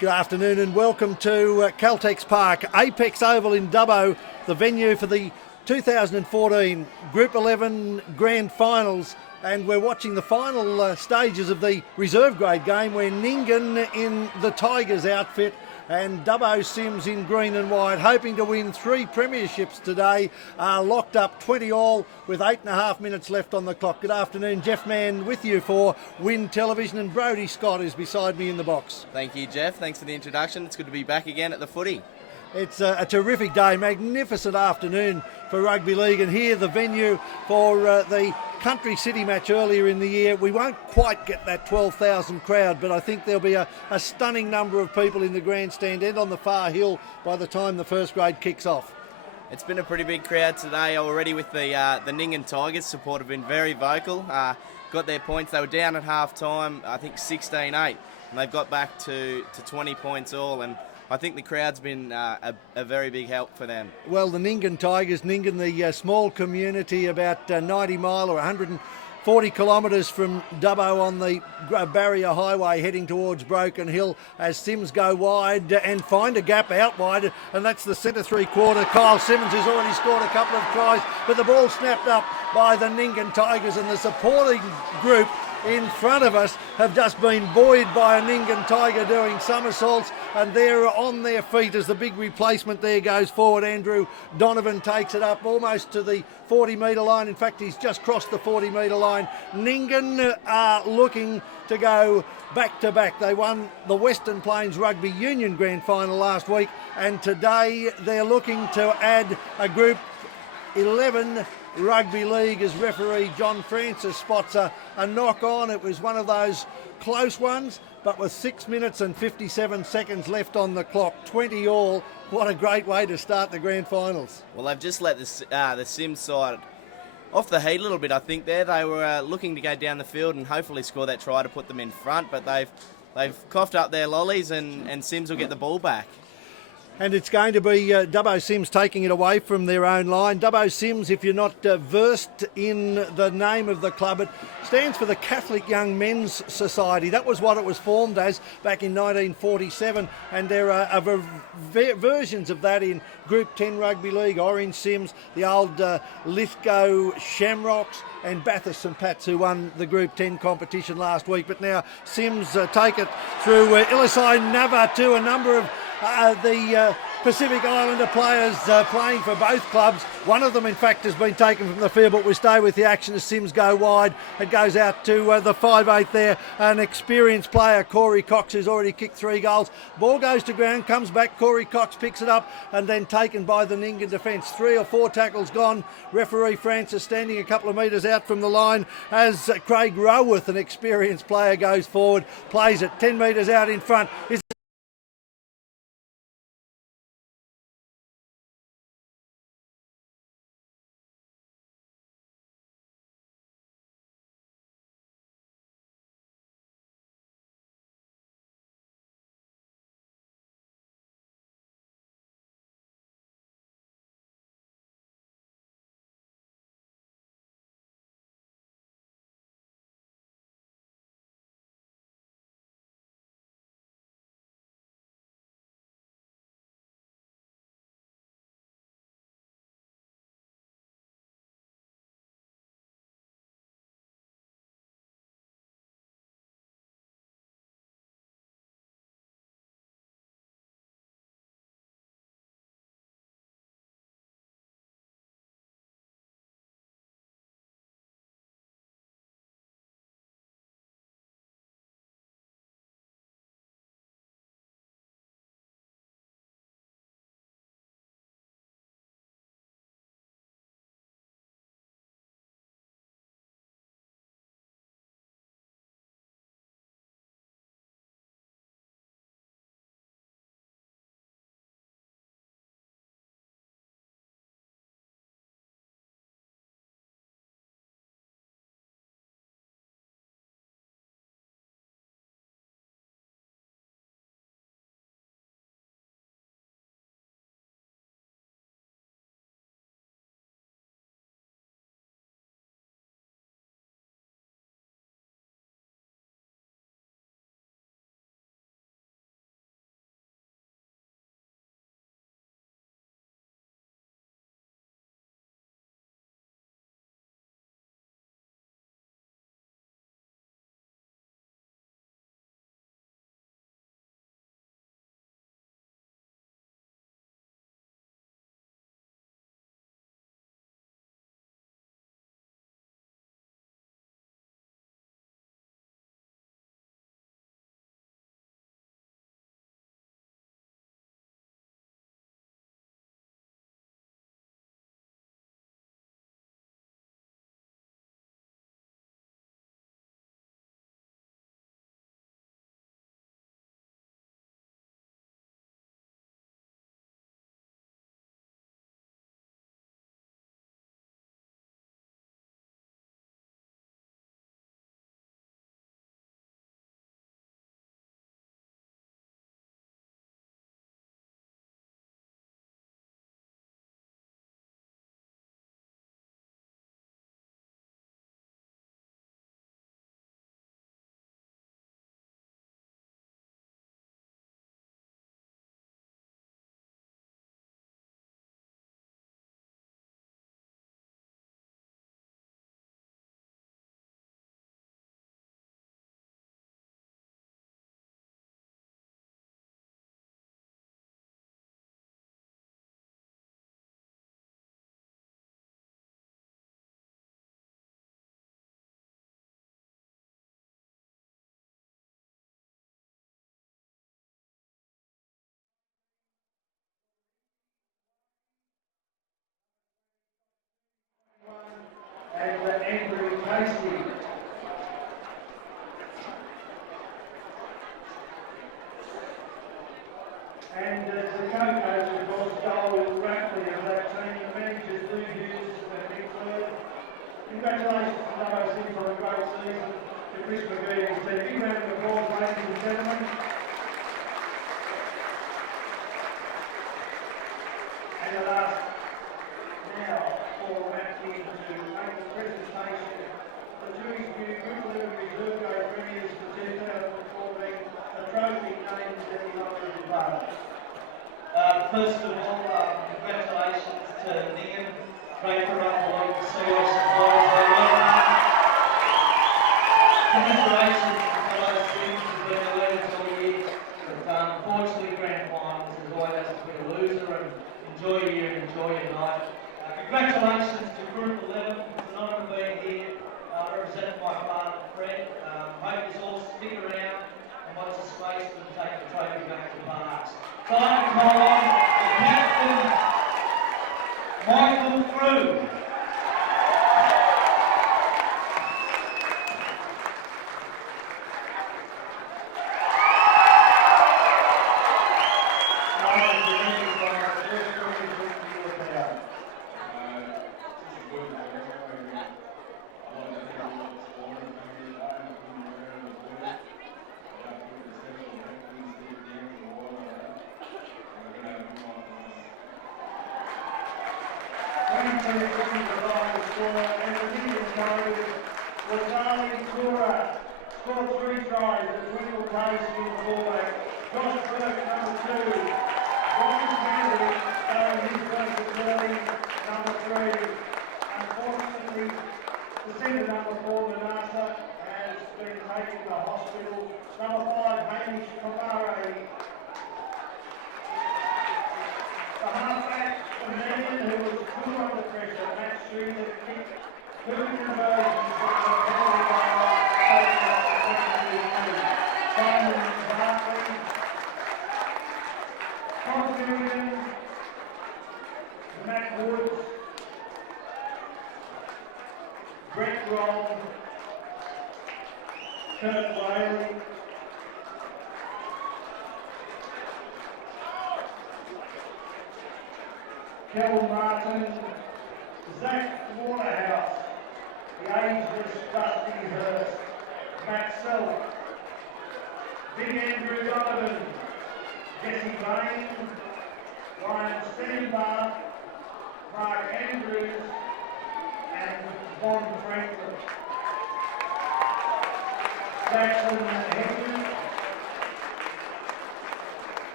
Good afternoon and welcome to Caltex Park, Apex Oval in Dubbo, the venue for the 2014 Group 11 Grand Finals. And we're watching the final stages of the reserve grade game where Nyngan in the Tigers outfit and Dubbo Cyms in green and white, hoping to win 3 premierships today, are locked up 20 all with 8.5 minutes left on the clock. Good afternoon, Jeff Mann with you for Win Television, and Brodie Scott is beside me in the box. Thank you, Jeff. Thanks for the introduction. It's good to be back again at the footy. It's a terrific day, magnificent afternoon for rugby league, and here the venue for the Country City match earlier in the year. We won't quite get that 12,000 crowd, but I think there'll be a stunning number of people in the grandstand and on the far hill by the time the first grade kicks off. It's been a pretty big crowd today already with the Nyngan Tigers. Support have been very vocal. Got their points. They were down at half time, I think 16-8, and they've got back to 20 points all, and I think the crowd's been a very big help for them. Well, the Nyngan Tigers, Nyngan, the small community about 90 mile or 140 kilometres from Dubbo on the Barrier Highway heading towards Broken Hill, as Cyms go wide and find a gap out wide, and that's the centre three-quarter. Kyle Simmons has already scored a couple of tries, but the ball snapped up by the Nyngan Tigers, and the supporting group in front of us have just been buoyed by a Nyngan Tiger doing somersaults, and they're on their feet as the big replacement there goes forward. Andrew Donovan takes it up almost to the 40-metre line. In fact, he's just crossed the 40-metre line. Nyngan are looking to go back-to-back. They won the Western Plains Rugby Union Grand Final last week, and today they're looking to add a Group 11 Rugby League as referee John Francis spots a knock on. It was one of those close ones, but with 6 minutes and 57 seconds left on the clock, 20 all. What a great way to start the grand finals. Well, they've just let the Cyms side off the heat a little bit, I think there. They were looking to go down the field and hopefully score that try to put them in front, but they've coughed up their lollies, and Cyms will get the ball back. And it's going to be Dubbo Cyms taking it away from their own line. Dubbo Cyms, if you're not versed in the name of the club, it stands for the Catholic Young Men's Society. That was what it was formed as back in 1947, and there are versions of that in Group 10 Rugby League. Orange Cyms, the old Lithgow Shamrocks, and Bathurst St Pats, who won the Group 10 competition last week. But now Cyms take it through Ilisai Nava to a number of the Pacific Islander players playing for both clubs. One of them, in fact, has been taken from the field, but we stay with the action as Cyms go wide. It goes out to the 5'8" there, an experienced player, Corey Cox, who's already kicked 3 goals. Ball goes to ground, comes back, Corey Cox picks it up, and then taken by the Nyngan defence. 3 or 4 tackles gone. Referee Francis standing a couple of metres out from the line as Craig Roworth, an experienced player, goes forward, plays it 10 metres out in front. Big round of applause, ladies and gentlemen. And I'll ask now for Magpies to make the presentation of the Tooheys View Group 11 Reserve Grade Premiers for 2014, a trophy named in the honour of the department. First of all, congratulations to Ningen. Great for another week to see our suppliers there. Well done. Congratulations to fellow Cyms who've been alerted all year. But unfortunately, grand finals is always has to be a loser, and enjoy your year and enjoy your night. Congratulations to Group 11. It's an honour to be here, representing my partner Fred. Hope you all stick around and watch the space and take the trophy back to Parks. Time to call on the captain, Michael Frew.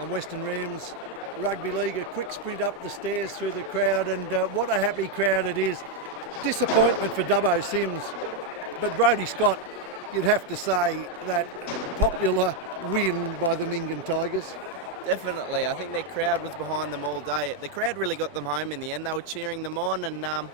On Western Rams Rugby League, a quick sprint up the stairs through the crowd, and what a happy crowd it is. Disappointment for Dubbo Cyms, but Brodie Scott, you'd have to say that popular win by the Ningen Tigers. Definitely. I think their crowd was behind them all day. The crowd really got them home in the end. They were cheering them on, and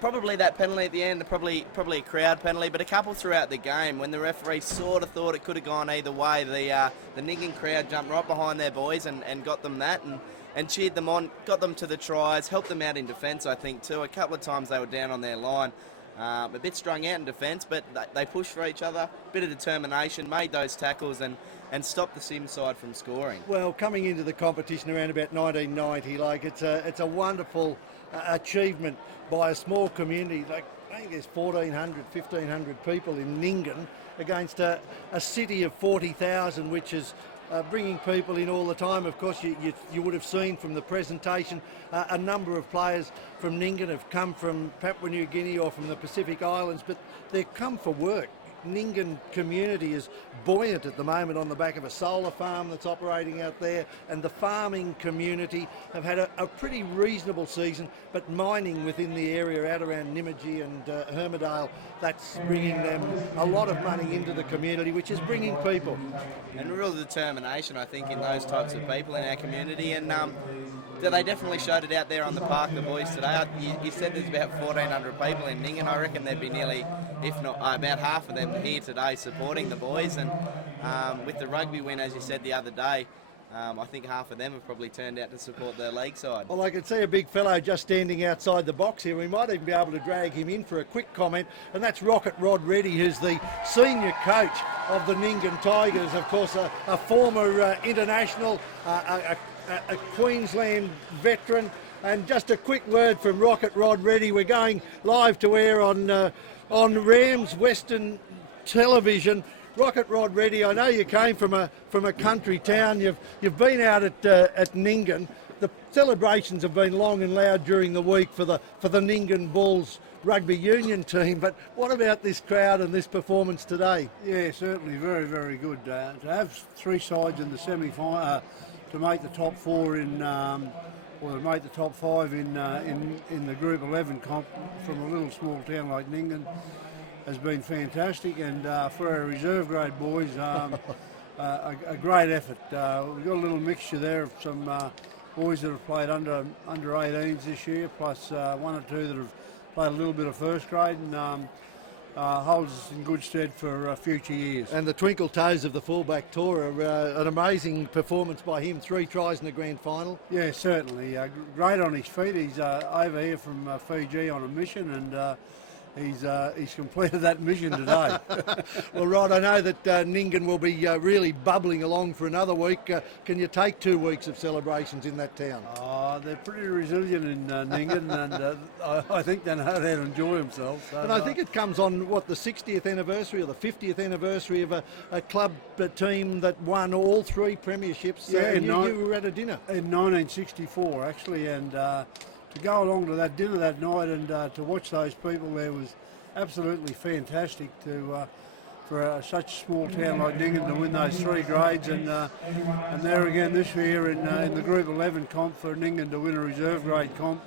probably that penalty at the end, probably a crowd penalty, but a couple throughout the game when the referee sort of thought it could have gone either way. The Ningin crowd jumped right behind their boys and got them that and cheered them on, got them to the tries, helped them out in defence, I think, too. A couple of times they were down on their line. A bit strung out in defence, but they pushed for each other, bit of determination, made those tackles and stopped the Cyms side from scoring. Well, coming into the competition around about 1990, like it's a wonderful achievement by a small community. Like I think there's 1,400, 1,500 people in Ningin against a city of 40,000, which is bringing people in all the time. Of course, you would have seen from the presentation a number of players from Ningin have come from Papua New Guinea or from the Pacific Islands, but they've come for work. Ningin community is buoyant at the moment on the back of a solar farm that's operating out there, and the farming community have had a pretty reasonable season, but mining within the area out around Nymagee and Hermidale, that's bringing them a lot of money into the community, which is bringing people. And real determination, I think, in those types of people in our community, and they definitely showed it out there on the park, the boys today. You said there's about 1,400 people in Ningin. I reckon there'd be nearly, if not about half of them here today supporting the boys, and with the rugby win, as you said the other day, I think half of them have probably turned out to support their league side. Well, I can see a big fellow just standing outside the box here. We might even be able to drag him in for a quick comment, and that's Rocket Rod Reddy, who's the senior coach of the Ningin Tigers. Of course, a former international, a Queensland veteran. And just a quick word from Rocket Rod Reddy. We're going live to air on Rams Western Television. Rocket Rod Reddy, I know you came from a country town. You've been out at Ningin. The celebrations have been long and loud during the week for the Ningin Bulls rugby union team. But what about this crowd and this performance today? Yeah, certainly very, very good. To have three sides in the semi-final, to make the top four or to make the top five in the Group 11 comp from a little small town like Ningin has been fantastic, and for our reserve grade boys, a great effort. We've got a little mixture there of some boys that have played under 18s this year, plus one or two that have played a little bit of first grade, and holds us in good stead for future years. And the twinkle toes of the fullback Tora, an amazing performance by him, 3 tries in the grand final. Yeah, certainly. Great on his feet. He's over here from Fiji on a mission, and he's completed that mission today. Well, Rod, I know that Ningin will be really bubbling along for another week. Can you take 2 weeks of celebrations in that town? They're pretty resilient in Ningin, and I think they know how to enjoy themselves. So, and I think it comes on, what, the 60th anniversary or the 50th anniversary of a club team that won all 3 premierships. Yeah, you were at a dinner. In 1964, actually, and to go along to that dinner that night and to watch those people there was absolutely fantastic. For such a small town like Ningin to win those 3 grades, and there again this year in the Group 11 comp for Ningin to win a reserve grade comp,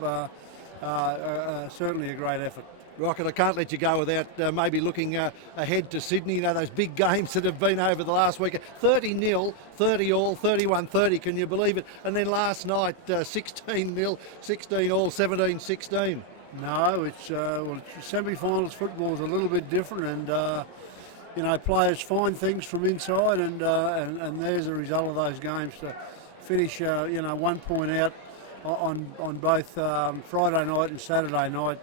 certainly a great effort. Rocket, I can't let you go without maybe looking ahead to Sydney. You know, those big games that have been over the last week. 30-0, 30 all, 31-30, can you believe it? And then last night, 16-0, 16 all, 17-16. No, it's semi-finals football is a little bit different, and players find things from inside, and there's the result of those games to finish 1 point out on both Friday night and Saturday night.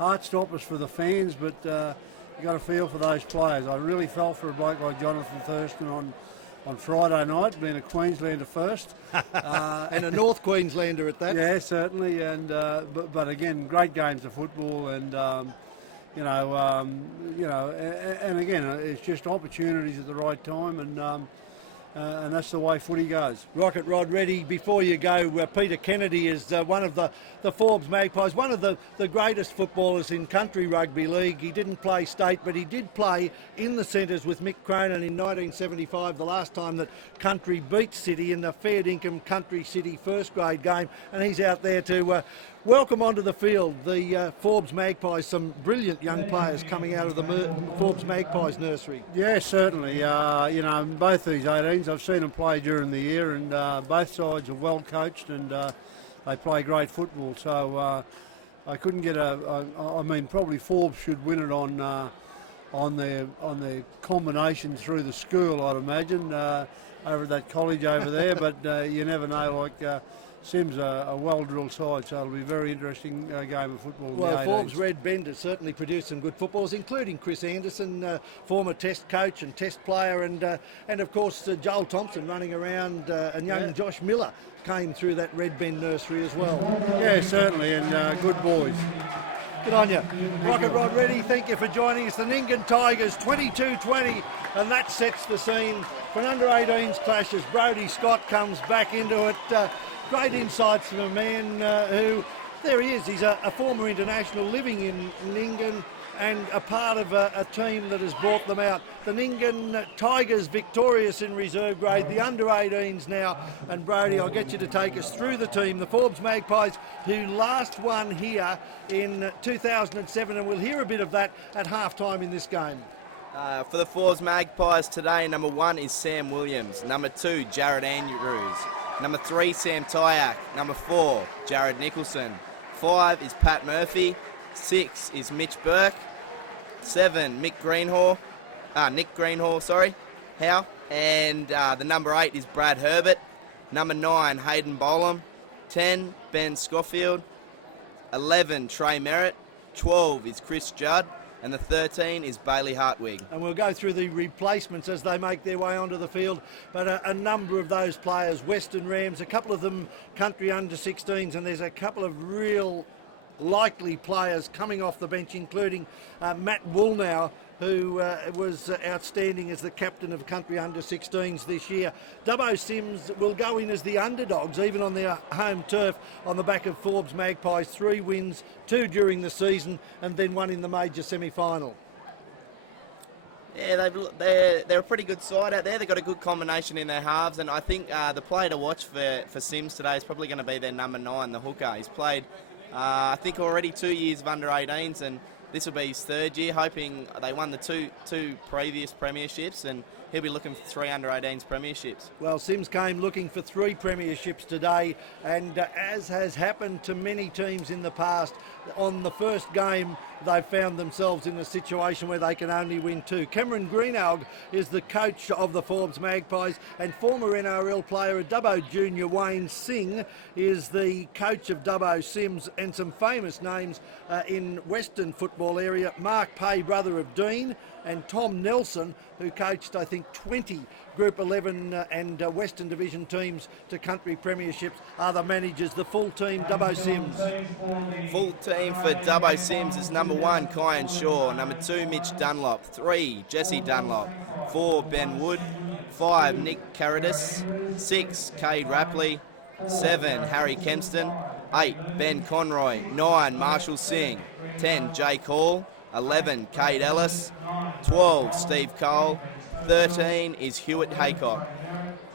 Heartstoppers for the fans, but you got to feel for those players. I really felt for a bloke like Jonathan Thurston on Friday night, being a Queenslander first, and a North Queenslander at that. Yeah, certainly. And but again, great games of football, and and again, it's just opportunities at the right time, and that's the way footy goes. Rocket Rod Reddy, before you go, Peter Kennedy is one of the Forbes Magpies, one of the greatest footballers in country rugby league. He didn't play state, but he did play in the centres with Mick Cronin in 1975, the last time that country beat City in the fair dinkum country City first grade game, and he's out there to welcome onto the field the Forbes Magpies, some brilliant young players coming out of the Forbes Magpies nursery. Yeah, certainly. You know, both these 18s, I've seen them play during the year, and both sides are well coached, and they play great football. So I couldn't get I mean, probably Forbes should win it on their combination through the school, I'd imagine, over at that college over there. But you never know. Like Cyms a well-drilled side, so it'll be a very interesting game of football. Well, Forbes Red Bend has certainly produced some good footballers, including Chris Anderson, former Test coach and Test player, and of course Joel Thompson running around, and young Josh Miller came through that Red Bend nursery as well. Yeah, certainly, and good boys. Good on you. Rocket Rod Reddy, thank you for joining us. The Nyngan Tigers 22-20, and that sets the scene for an under-18s clash as Brodie Scott comes back into it. Great insights from a man who, there he is, he's a former international living in Nyngan and a part of a team that has brought them out. The Nyngan Tigers victorious in reserve grade, the under-18s now, and Brodie, I'll get you to take us through the team. The Forbes Magpies, who last won here in 2007, and we'll hear a bit of that at half-time in this game. For the Forbes Magpies today, number 1 is Sam Williams, number 2, Jared Andrews, number 3, Sam Tyak, number 4, Jared Nicholson, 5 is Pat Murphy, 6 is Mitch Burke, 7, Nick Greenhall, and the number 8 is Brad Herbert, number 9, Hayden Bolam, 10, Ben Schofield, 11, Trey Merritt, 12 is Chris Judd, and the 13 is Bailey Hartwig. And we'll go through the replacements as they make their way onto the field, but a number of those players, Western Rams, a couple of them country under-16s, and there's a couple of real likely players coming off the bench, including Matt Woolnow, who was outstanding as the captain of country under-16s this year. Dubbo Cyms will go in as the underdogs, even on their home turf, on the back of Forbes Magpies. 3 wins, 2 during the season, and then 1 in the major semi-final. Yeah, they're a pretty good side out there. They've got a good combination in their halves, and I think the player to watch for Cyms today is probably going to be their number 9, the hooker. He's played, I think, already 2 years of under-18s, and this will be his 3rd year, hoping they won the two previous premierships, and he'll be looking for 3 under-18s premierships. Well, Cyms came looking for 3 premierships today, and as has happened to many teams in the past, on the first game they've found themselves in a situation where they can only win 2. Cameron Greenalg is the coach of the Forbes Magpies, and former NRL player Dubbo Junior Wayne Singh is the coach of Dubbo Cyms, and some famous names in Western football area. Mark Pay, brother of Dean, and Tom Nelson, who coached, I think, 20 Group 11 and Western Division teams to country premierships, are the managers. The full team, Dubbo Cyms. Full team for Dubbo Cyms is number 1, Kyan Shaw, number 2, Mitch Dunlop, 3, Jesse Dunlop, 4, Ben Wood, 5, Nick Carradis, 6, Cade Rapley, 7, Harry Kempston, 8, Ben Conroy, 9, Marshall Singh, 10, Jake Hall, 11, Cade Ellis, 12, Steve Cole, 13 is Hewitt Haycock.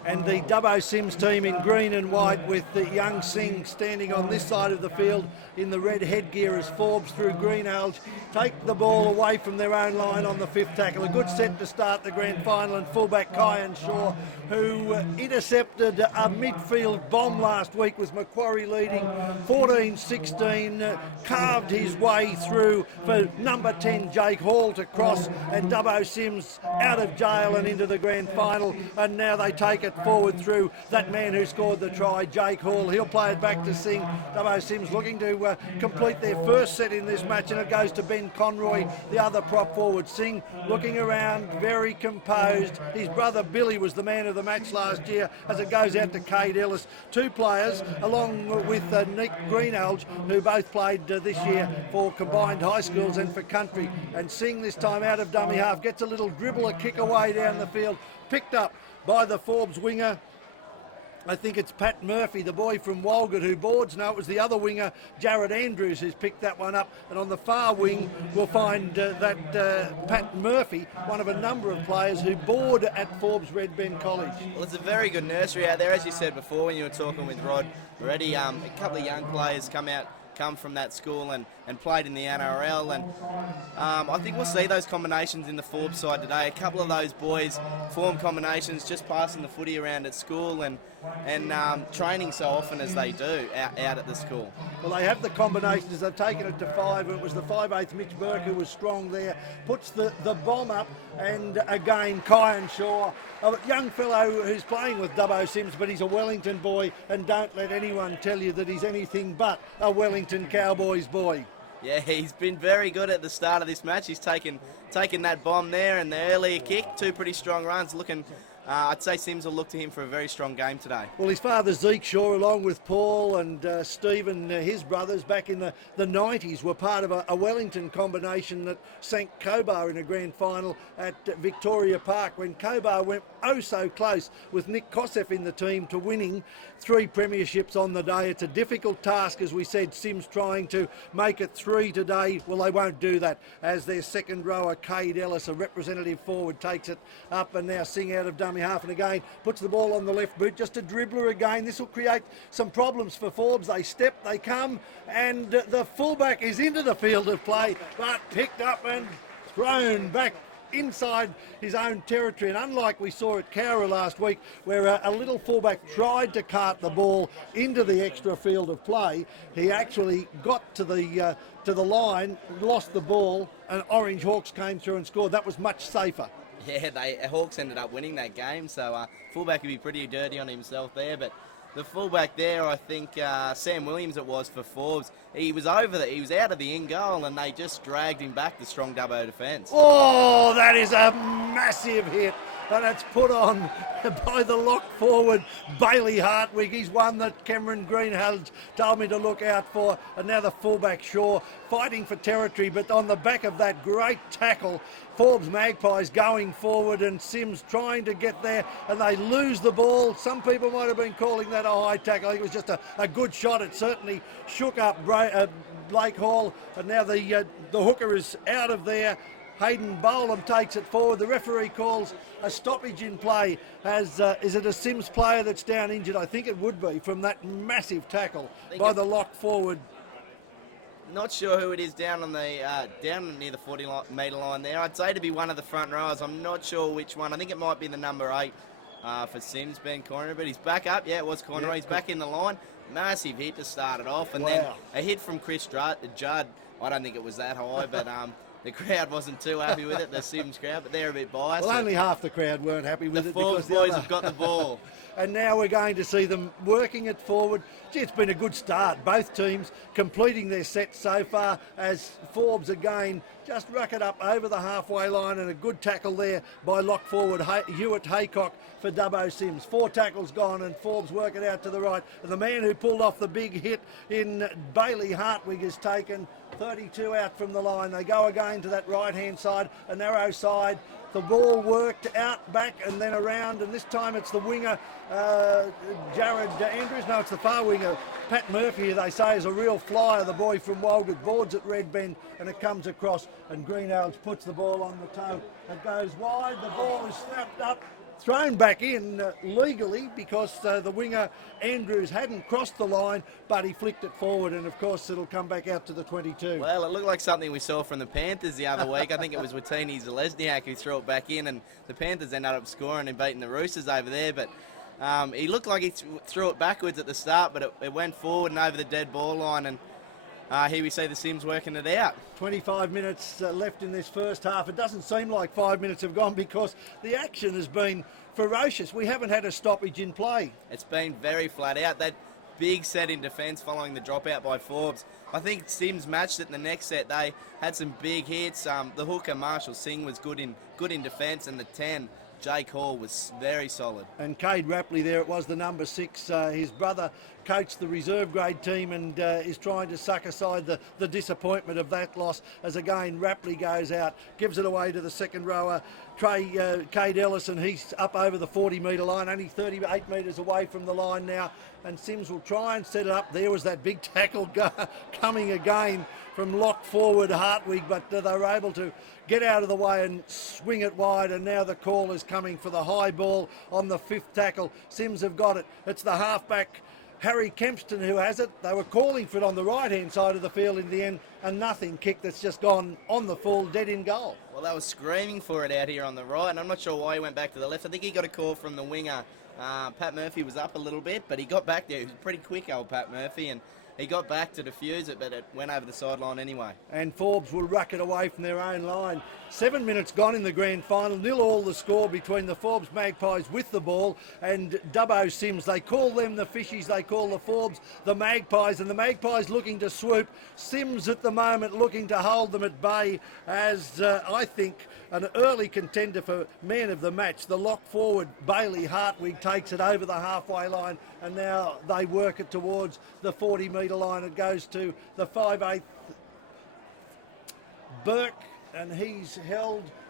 And the Dubbo Cyms team in green and white, with the young Singh standing on this side of the field in the red headgear as Forbes through Greenhalgh take the ball away from their own line on the 5th tackle. A good set to start the grand final, and fullback Kyan Shaw, who intercepted a midfield bomb last week with Macquarie leading 14-16, carved his way through for number 10 Jake Hall to cross, and Dubbo Cyms out of jail and into the grand final, and now they take it forward through that man who scored the try, Jake Hall. He'll play it back to Singh. Dubbo Cyms looking to complete their first set in this match, and it goes to Ben Conroy, the other prop forward. Singh looking around, very composed. His brother Billy was the man of the match last year, as it goes out to Cade Ellis. 2 players, along with Nick Greenhalgh, who both played this year for combined high schools and for country. And Singh this time out of dummy half, gets a little dribble, a kick away down the field, picked up by the Forbes winger. I think it's Pat Murphy, the boy from Walgett, who boards. No, it was the other winger, Jared Andrews, who's picked that one up. And on the far wing, we'll find that Pat Murphy, one of a number of players who board at Forbes Red Bend College. Well, it's a very good nursery out there, as you said before when you were talking with Rod already. A couple of young players come out come from that school and played in the NRL. And I think we'll see those combinations in the Forbes side today. A couple of those boys form combinations just passing the footy around at school and training so often as they do out at the school. Well, they have the combinations. They've taken it to 5. It was the 5/8 Mitch Burke who was strong there. Puts the bomb up, and again, Kyan Shaw, a young fellow who's playing with Dubbo Cyms, but he's a Wellington boy, and don't let anyone tell you that he's anything but a Wellington Cowboys boy. Yeah, he's been very good at the start of this match. He's taken that bomb there and the earlier kick, 2 pretty strong runs. I'd say Cyms will look to him for a very strong game today. Well, his father Zeke Shaw, along with Paul and Stephen, his brothers, back in the 90s, were part of a Wellington combination that sank Cobar in a grand final at Victoria Park, when Cobar went oh so close with Nick Kosef in the team to winning 3 premierships on the day. It's a difficult task, as we said, Cyms trying to make it 3 today. Well, they won't do that, as their second rower, Cade Ellis, a representative forward, takes it up, and now Singh out of dummy half, and again puts the ball on the left boot. Just a dribbler again. This will create some problems for Forbes. They step, they come, and the fullback is into the field of play, but picked up and thrown back inside his own territory. And unlike we saw at Cowra last week, where a little fullback tried to cart the ball into the extra field of play, he actually got to the line, lost the ball, and Orange Hawks came through and scored. That was much safer. Yeah, Hawks ended up winning that game, so fullback would be pretty dirty on himself there. But the fullback there, I think Sam Williams it was for Forbes, he was out of the in goal, and they just dragged him back, the strong Dubbo defence. Oh, that is a massive hit, and it's put on by the lock forward, Bailey Hartwig. He's one that Cameron Greenhalgh told me to look out for, and now the fullback Shaw fighting for territory, but on the back of that great tackle, Forbes Magpies going forward, and Cyms trying to get there, and they lose the ball. Some people might have been calling that a high tackle. I think it was just a good shot. It certainly shook up Blake Hall, and now the hooker is out of there. Hayden Bolam takes it forward. The referee calls a stoppage in play. Is it a Cyms player that's down injured? I think it would be, from that massive tackle by the lock forward. Not sure who it is down near the 40-metre line there. I'd say to be one of the front rowers. I'm not sure which one. I think it might be the number 8 for Cyms, Ben Connery, but he's back up. Yeah, it was Connery. Yep. He's back in the line. Massive hit to start it off, and then a hit from Chris Judd. I don't think it was that high, but the crowd wasn't too happy with it, the Cyms crowd, but they're a bit biased. Well, only half the crowd weren't happy with it. The Forbes boys have got the ball. And now we're going to see them working it forward. Gee, it's been a good start. Both teams completing their sets so far, as Forbes again just ruck it up over the halfway line, and a good tackle there by lock forward Hewitt Haycock for Dubbo Cyms. 4 tackles gone, and Forbes work it out to the right. And the man who pulled off the big hit in Bailey Hartwig is taken 32 out from the line. They go again to that right-hand side, a narrow side. The ball worked out, back, and then around, and this time it's the winger, Jared Andrews. No, it's the far winger, Pat Murphy, they say, is a real flyer, the boy from Walgett. Boards at Red Bend, and it comes across, and Greenhalgh puts the ball on the toe. It goes wide, the ball is snapped up, thrown back in legally, because the winger Andrews hadn't crossed the line, but he flicked it forward, and of course it'll come back out to the 22. Well, it looked like something we saw from the Panthers the other week. I think it was Watini Zalesniak who threw it back in, and the Panthers ended up scoring and beating the Roosters over there, but he looked like he threw it backwards at the start, but it went forward and over the dead ball line, and here we see the Cyms working it out. 25 minutes left in this first half. It doesn't seem like 5 minutes have gone, because the action has been ferocious. We haven't had a stoppage in play. It's been very flat out. That big set in defence following the dropout by Forbes. I think Cyms matched it in the next set. They had some big hits. The hooker Marshall Singh was good in defence, and the 10 Jake Hall was very solid. And Cade Rapley there, it was the number 6. His brother coached the reserve grade team, and is trying to suck aside the disappointment of that loss, as again Rapley goes out, gives it away to the second rower, Cade Ellis, and he's up over the 40-metre line, only 38 metres away from the line now, and Cyms will try and set it up. There was that big tackle coming again from lock forward Hartwig, but they were able to get out of the way and swing it wide, and now the call is coming for the high ball on the 5th tackle. Cyms have got it. It's the halfback Harry Kempston who has it. They were calling for it on the right-hand side of the field in the end. A nothing kick that's just gone on the full, dead in goal. Well, they were screaming for it out here on the right, and I'm not sure why he went back to the left. I think he got a call from the winger. Pat Murphy was up a little bit, but he got back there. He was pretty quick, old Pat Murphy, and he got back to defuse it, but it went over the sideline anyway. And Forbes will ruck it away from their own line. 7 minutes gone in the grand final. 0-0 the score between the Forbes Magpies with the ball and Dubbo Cyms. They call them the Fishies. They call the Forbes the Magpies. And the Magpies looking to swoop. Cyms at the moment looking to hold them at bay as I think an early contender for man of the match. The lock forward, Bailey Hartwig, takes it over the halfway line. And now they work it towards the 40-metre line. It goes to the 5/8 Burke, and he's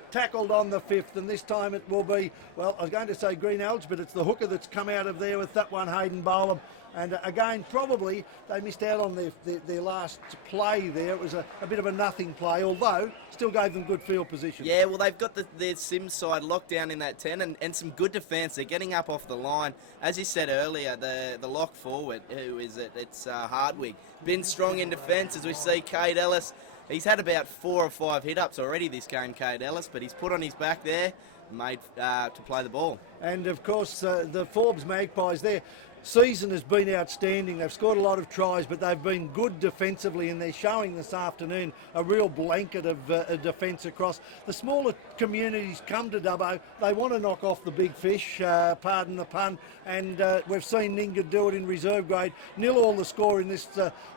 tackled on the 5th, and this time it will be, well, I was going to say Green Elge, but it's the hooker that's come out of there with that one, Hayden Bolam. And again, probably they missed out on their last play there. It was a bit of a nothing play, although still gave them good field position. Yeah, well, they've got their Cyms side locked down in that 10 and some good defence. They're getting up off the line. As you said earlier, the lock forward, who is it? It's Hardwig. Been strong in defence, as we see Cade Ellis. He's had about 4 or 5 hit-ups already this game, Cade Ellis, but he's put on his back there, made to play the ball. And, of course, the Forbes Magpies, their season has been outstanding. They've scored a lot of tries, but they've been good defensively, and they're showing this afternoon a real blanket of defence across. The smaller communities come to Dubbo. They want to knock off the big fish, pardon the pun, and we've seen Ninga do it in reserve grade. 0-0 the score in this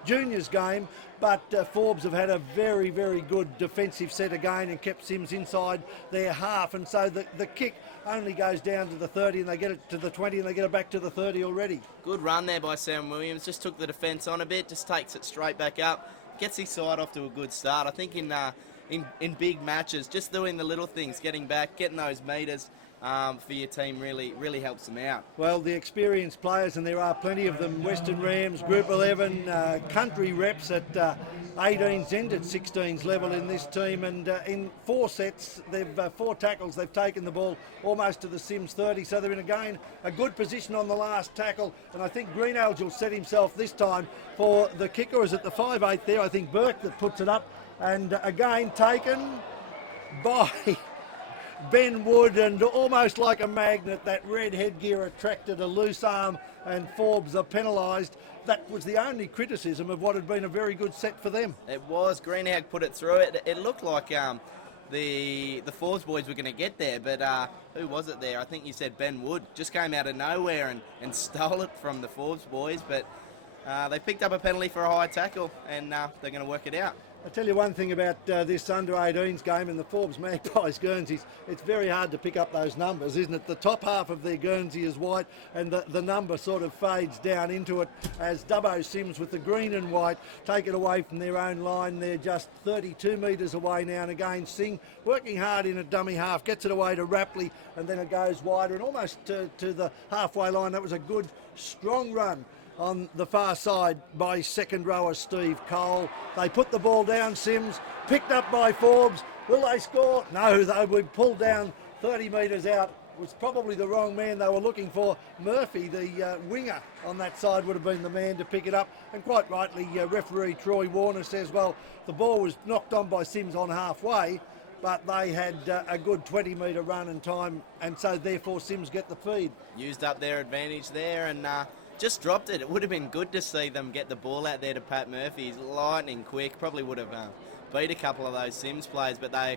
juniors game, but Forbes have had a very, very good defensive set again and kept Cyms inside their half, and so the kick only goes down to the 30 and they get it to the 20 and they get it back to the 30 already. Good run there by Sam Williams. Just took the defence on a bit, just takes it straight back up, gets his side off to a good start. I think in big matches, just doing the little things, getting back, getting those metres for your team really helps them out. Well, the experienced players, and there are plenty of them, Western Rams, Group 11, country reps at 18s and at 16s level in this team, and in 4 sets, they've 4 tackles, they've taken the ball almost to the Cyms 30, so they're in again a good position on the last tackle, and I think Greenalge will set himself this time for the kicker. Is at the 5/8 there, I think Burke that puts it up, and again taken by Ben Wood, and almost like a magnet, that red headgear attracted a loose arm, and Forbes are penalised. That was the only criticism of what had been a very good set for them. It was. Greenhag put it through. It looked like the Forbes boys were going to get there, but who was it there? I think you said Ben Wood. Just came out of nowhere and stole it from the Forbes boys, but they picked up a penalty for a high tackle, and they're going to work it out. I'll tell you one thing about this under-18s game and the Forbes Magpies Guernseys. It's very hard to pick up those numbers, isn't it? The top half of their Guernsey is white, and the number sort of fades down into it as Dubbo Cyms with the green and white take it away from their own line. They're just 32 metres away now, and again Singh working hard in a dummy half, gets it away to Rapley, and then it goes wider and almost to the halfway line. That was a good, strong run on the far side by second rower Steve Cole. They put the ball down, Cyms, picked up by Forbes. Will they score? No, they would pull down 30 metres out. It was probably the wrong man they were looking for. Murphy, the winger on that side, would have been the man to pick it up. And quite rightly, referee Troy Warner says, well, the ball was knocked on by Cyms on halfway, but they had a good 20-metre run and time, and so therefore Cyms get the feed. Used up their advantage there and just dropped it. It would have been good to see them get the ball out there to Pat Murphy. He's lightning quick. Probably would have beat a couple of those Cyms players, but they,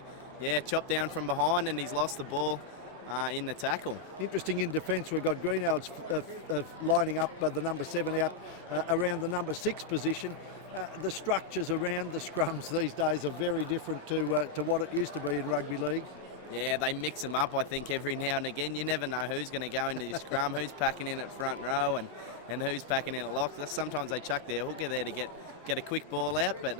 chopped down from behind and he's lost the ball in the tackle. Interesting in defence, we've got Greenhalgh lining up the number 7 out around the number 6 position. The structures around the scrums these days are very different to what it used to be in rugby league. Yeah, they mix them up, I think, every now and again. You never know who's going to go into the scrum, who's packing in at front row and who's packing in at lock. Sometimes they chuck their hooker there to get a quick ball out, but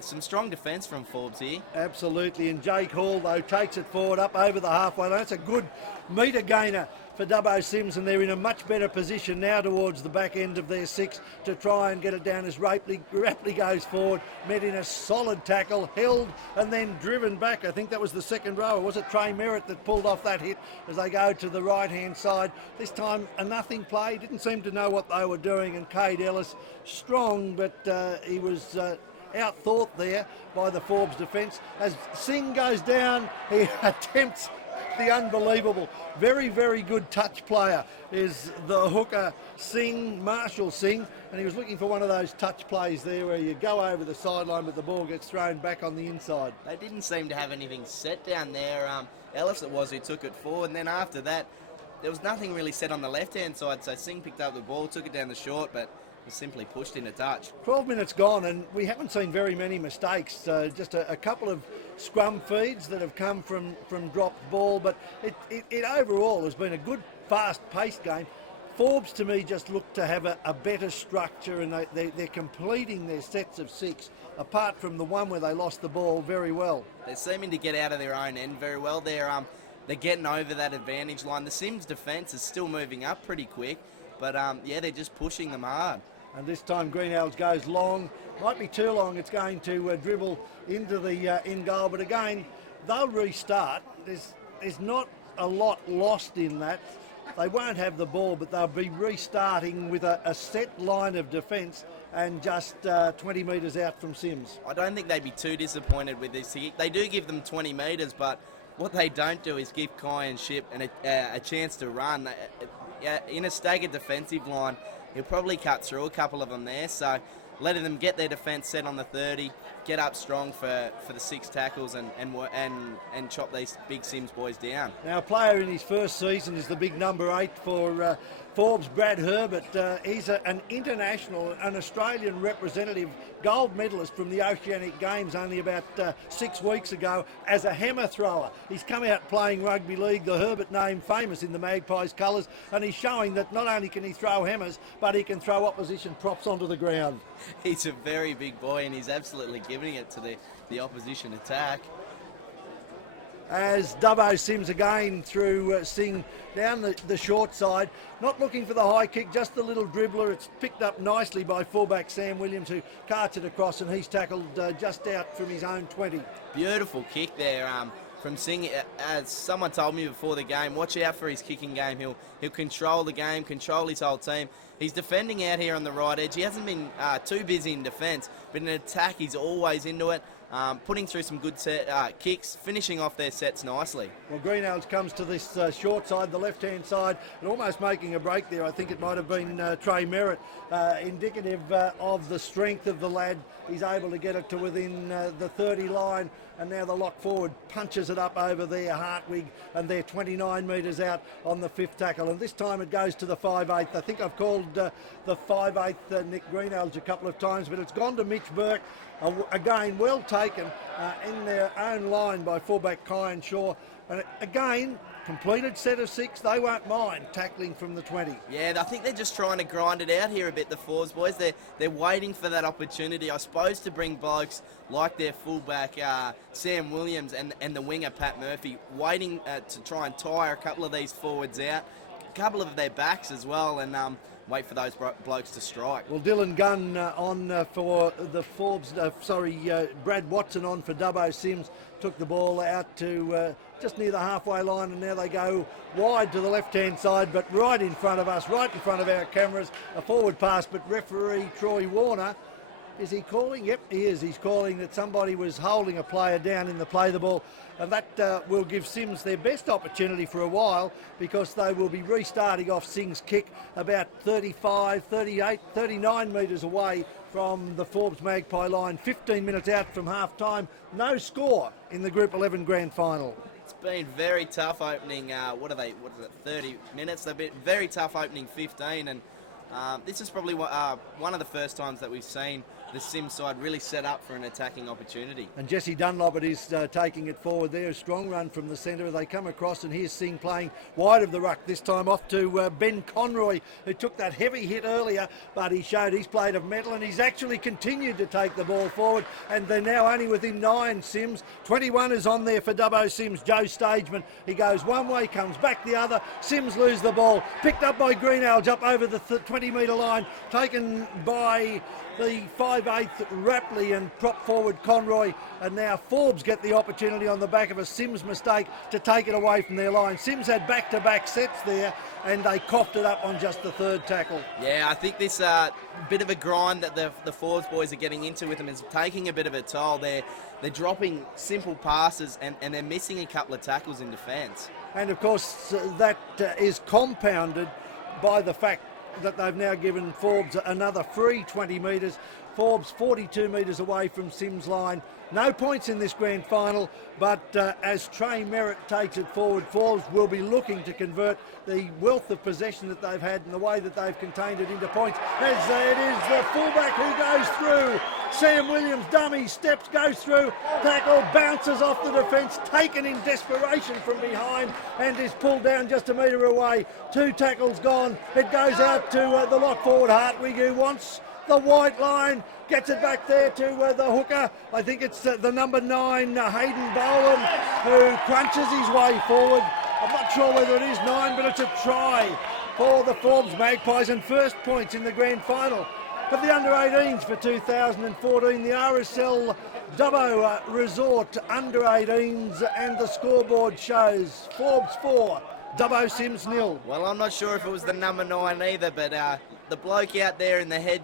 some strong defence from Forbes here. Absolutely, and Jake Hall, though, takes it forward up over the halfway line. That's a good metre gainer for Dubbo Cyms, and they're in a much better position now towards the back end of their 6 to try and get it down as Rapley goes forward, met in a solid tackle, held and then driven back. I think that was the second rower. Was it Trey Merritt that pulled off that hit as they go to the right-hand side? This time a nothing play, didn't seem to know what they were doing, and Cade Ellis strong, but he was outthought there by the Forbes defence. As Singh goes down, he attempts the unbelievable. Very, very good touch player is the hooker Marshall Singh, and he was looking for one of those touch plays there where you go over the sideline but the ball gets thrown back on the inside. They didn't seem to have anything set down there. Ellis it was who took it forward, and then after that there was nothing really set on the left-hand side, so Singh picked up the ball, took it down the short, but was simply pushed in a touch. 12 minutes gone and we haven't seen very many mistakes, just a couple of scrum feeds that have come from dropped ball, but it overall has been a good fast-paced game. Forbes to me just look to have a better structure, and they're completing their sets of 6 apart from the one where they lost the ball very well. They're seeming to get out of their own end very well. They're getting over that advantage line. The Cyms defence is still moving up pretty quick, but yeah, they're just pushing them hard. And this time Greenhalgh goes long, might be too long, it's going to dribble into the in goal, but again they'll restart. There's not a lot lost in that. They won't have the ball, but they'll be restarting with a set line of defence and just 20 metres out from Cyms. I don't think they'd be too disappointed with this. They do give them 20 metres, but what they don't do is give Kai and Ship a chance to run. In a staggered defensive line, he'll probably cut through a couple of them there, so letting them get their defence set on the 30, get up strong for the 6 tackles and chop these big Cyms boys down. Now a player in his first season is the big number 8 for Forbes, Brad Herbert. He's an international, an Australian representative, gold medalist from the Oceanic Games only about 6 weeks ago as a hammer thrower. He's come out playing rugby league, the Herbert name famous in the Magpies colours, and he's showing that not only can he throw hammers, but he can throw opposition props onto the ground. He's a very big boy and he's absolutely giving it to the opposition attack. As Dubbo Cyms again through Singh down the short side, not looking for the high kick, just the little dribbler. It's picked up nicely by fullback Sam Williams, who carts it across, and he's tackled just out from his own 20. Beautiful kick there from Singh. As someone told me before the game, watch out for his kicking game. He'll control the game, control his whole team. He's defending out here on the right edge. He hasn't been too busy in defence, but in attack he's always into it. Putting through some good kicks, finishing off their sets nicely. Well, Greenhalgh comes to this short side, the left-hand side, and almost making a break there. I think it might have been Trey Merritt, indicative of the strength of the lad. He's able to get it to within the 30 line, and now the lock forward punches it up over there, Hartwig, and they're 29 metres out on the 5th tackle. And this time it goes to the 5/8. I think I've called the 5/8 Nick Greenhalgh a couple of times, but it's gone to Mitch Burke. Again, well taken in their own line by fullback Kyan Shaw. And again, completed set of 6. They won't mind tackling from the 20. Yeah, I think they're just trying to grind it out here a bit, the Forbes boys. They're waiting for that opportunity, I suppose, to bring blokes like their fullback Sam Williams and the winger Pat Murphy, waiting to try and tire a couple of these forwards out, a couple of their backs as well, and wait for those blokes to strike. Well, Dylan Gunn on for the Forbes, Brad Watson on for Dubbo Cyms, took the ball out to just near the halfway line, and now they go wide to the left-hand side, but right in front of us, right in front of our cameras, a forward pass, but referee Troy Warner, is he calling? Yep, he is. He's calling that somebody was holding a player down in the play the ball, and that will give Cyms their best opportunity for a while, because they will be restarting off Singh's kick about 35, 38, 39 metres away from the Forbes Magpie line, 15 minutes out from half-time. No score in the Group 11 Grand Final. It's been very tough opening, 30 minutes? They've been very tough opening 15, and this is probably one of the first times that we've seen the Cyms side really set up for an attacking opportunity. And Jesse Dunlop is taking it forward there. A strong run from the centre. They come across, and here's Singh playing wide of the ruck, this time off to Ben Conroy, who took that heavy hit earlier, but he showed he's played of metal, and he's actually continued to take the ball forward, and they're now only within 9, Cyms. 21 is on there for Dubbo Cyms. Joe Stageman, he goes one way, comes back the other. Cyms lose the ball. Picked up by Greenhalgh up over the 20-metre line, taken by the 5/8 Rapley and prop forward Conroy, and now Forbes get the opportunity on the back of a Cyms mistake to take it away from their line. Cyms had back-to-back sets there, and they coughed it up on just the third tackle. Yeah, I think this bit of a grind that the Forbes boys are getting into with them is taking a bit of a toll. They're dropping simple passes, and they're missing a couple of tackles in defence. And of course that is compounded by the fact that they've now given Forbes another free 20 metres. Forbes 42 metres away from Cyms line. No points in this grand final, but as Trey Merritt takes it forward, Forbes will be looking to convert the wealth of possession that they've had and the way that they've contained it into points. As it is the fullback who goes through. Sam Williams, dummy, steps, goes through, tackle, bounces off the defence, taken in desperation from behind, and is pulled down just a metre away. 2 tackles gone. It goes out to the lock forward Hartwig, who wants the white line, gets it back there to the hooker. I think it's the number 9, Hayden Boland, who crunches his way forward. I'm not sure whether it is 9, but it's a try for the Forbes Magpies, and first points in the grand final of the under-18s for 2014. The RSL Dubbo Resort under-18s, and the scoreboard shows Forbes 4, Dubbo Cyms 0. Well, I'm not sure if it was the number 9 either, but the bloke out there in the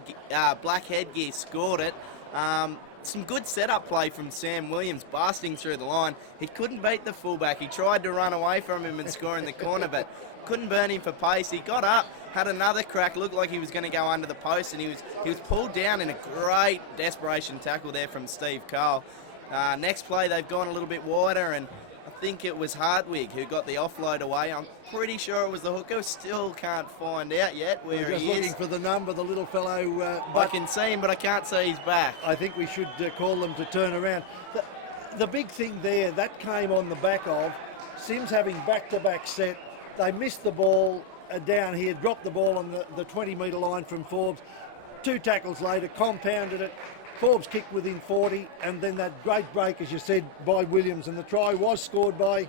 black headgear scored it. Some good setup play from Sam Williams, blasting through the line. He couldn't beat the fullback. He tried to run away from him and score in the corner, but couldn't burn him for pace. He got up, had another crack, looked like he was going to go under the post, and he was pulled down in a great desperation tackle there from Steve Cole. Next play, they've gone a little bit wider, and I think it was Hartwig who got the offload away. I'm pretty sure it was the hooker. Still can't find out yet where We're just he is. looking for the number, the little fellow. I can see him, but I can't see his back. I think we should call them to turn around. The big thing there, that came on the back of Cyms having back-to-back set. They missed the ball down here, dropped the ball on the 20-metre line from Forbes. 2 tackles later, compounded it. Forbes kicked within 40, and then that great break, as you said, by Williams, and the try was scored by...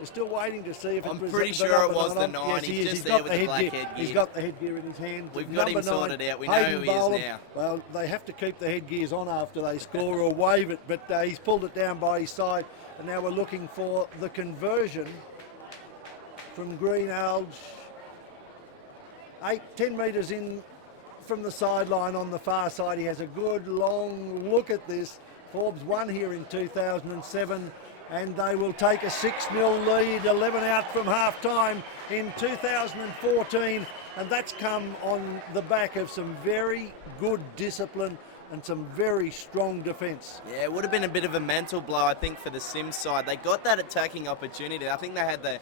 We're still waiting to see if it was... I'm pretty sure it was the 9. Yes, He's just He's there got with the the black headgear. headgear. He's got the headgear in his hand. We've got him Number 9, sorted out. We know Hayden who he is Boland. now. Well, they have to keep the headgears on after they score or wave it, but he's pulled it down by his side, and now we're looking for the conversion from Greenhalgh. 10 metres in from the sideline on the far side. He has a good long look at this. Forbes won here in 2007, and they will take a 6-0 lead, 11 out from half-time in 2014, and that's come on the back of some very good discipline and some very strong defence. Yeah, it would have been a bit of a mental blow, I think, for the Cyms side. They got that attacking opportunity. I think they had the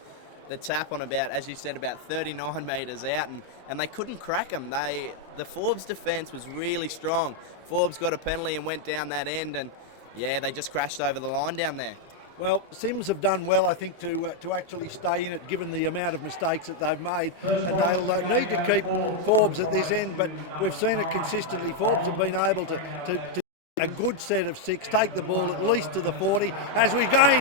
tap on about, as you said, about 39 metres out, and they couldn't crack them. The Forbes defence was really strong. Forbes got a penalty and went down that end, and yeah, they just crashed over the line down there. Well, Cyms have done well, I think, to actually stay in it, given the amount of mistakes that they've made, and they'll need to keep Forbes at this end, but we've seen it consistently. Forbes have been able to a good set of 6, take the ball at least to the 40 as we gain.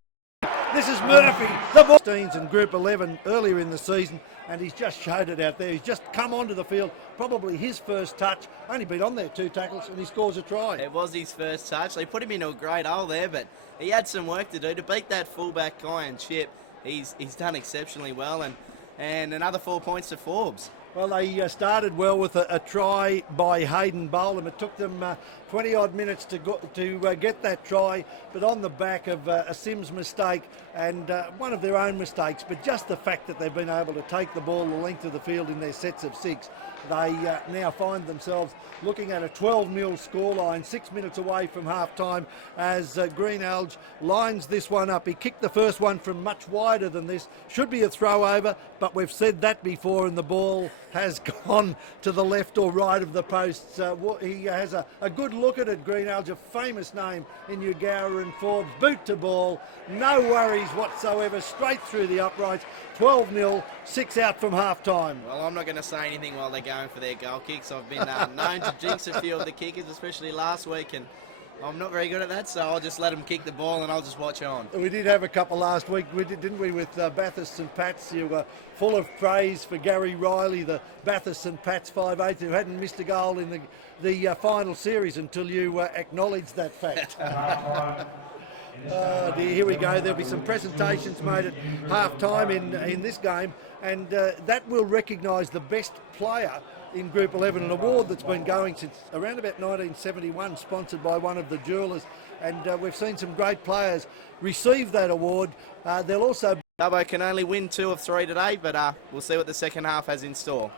This is Murphy, the ball. In Group 11 earlier in the season, and he's just showed it out there. He's just come onto the field, probably his first touch, only been on there 2 tackles, and he scores a try. It was his first touch. They put him into a great hole there, but he had some work to do to beat that fullback Iron Chip. He's done exceptionally well, and another 4 points to Forbes. Well, they started well with a try by Hayden Boland. It took them 20 odd minutes to get that try, but on the back of a Cyms mistake and one of their own mistakes, but just the fact that they've been able to take the ball the length of the field in their sets of 6, they now find themselves looking at a 12-0 scoreline, 6 minutes away from half-time as Green Alge lines this one up. He kicked the first one from much wider than this, should be a throw over, but we've said that before, and the ball has gone to the left or right of the posts. He has a good look at it, Green Alge, a famous name in Ugower and Forbes. Boot to ball, no worries whatsoever, straight through the uprights. 12-0, 6 out from half-time. Well, I'm not going to say anything while they're going for their goal kicks. I've been known to jinx a few of the kickers, especially last week, and I'm not very good at that, so I'll just let them kick the ball and I'll just watch on. We did have a couple last week, didn't we, with Bathurst St Pat's. You were full of praise for Gary Riley, the Bathurst St Pat's 5'8", who hadn't missed a goal in the final series until you acknowledged that fact. Oh dear, here we go. There'll be some presentations made at half-time in this game, and that will recognise the best player in Group 11, an award that's been going since around about 1971, sponsored by one of the jewellers, and we've seen some great players receive that award. They'll also... Dubbo can only win 2 of 3 today, but we'll see what the second half has in store.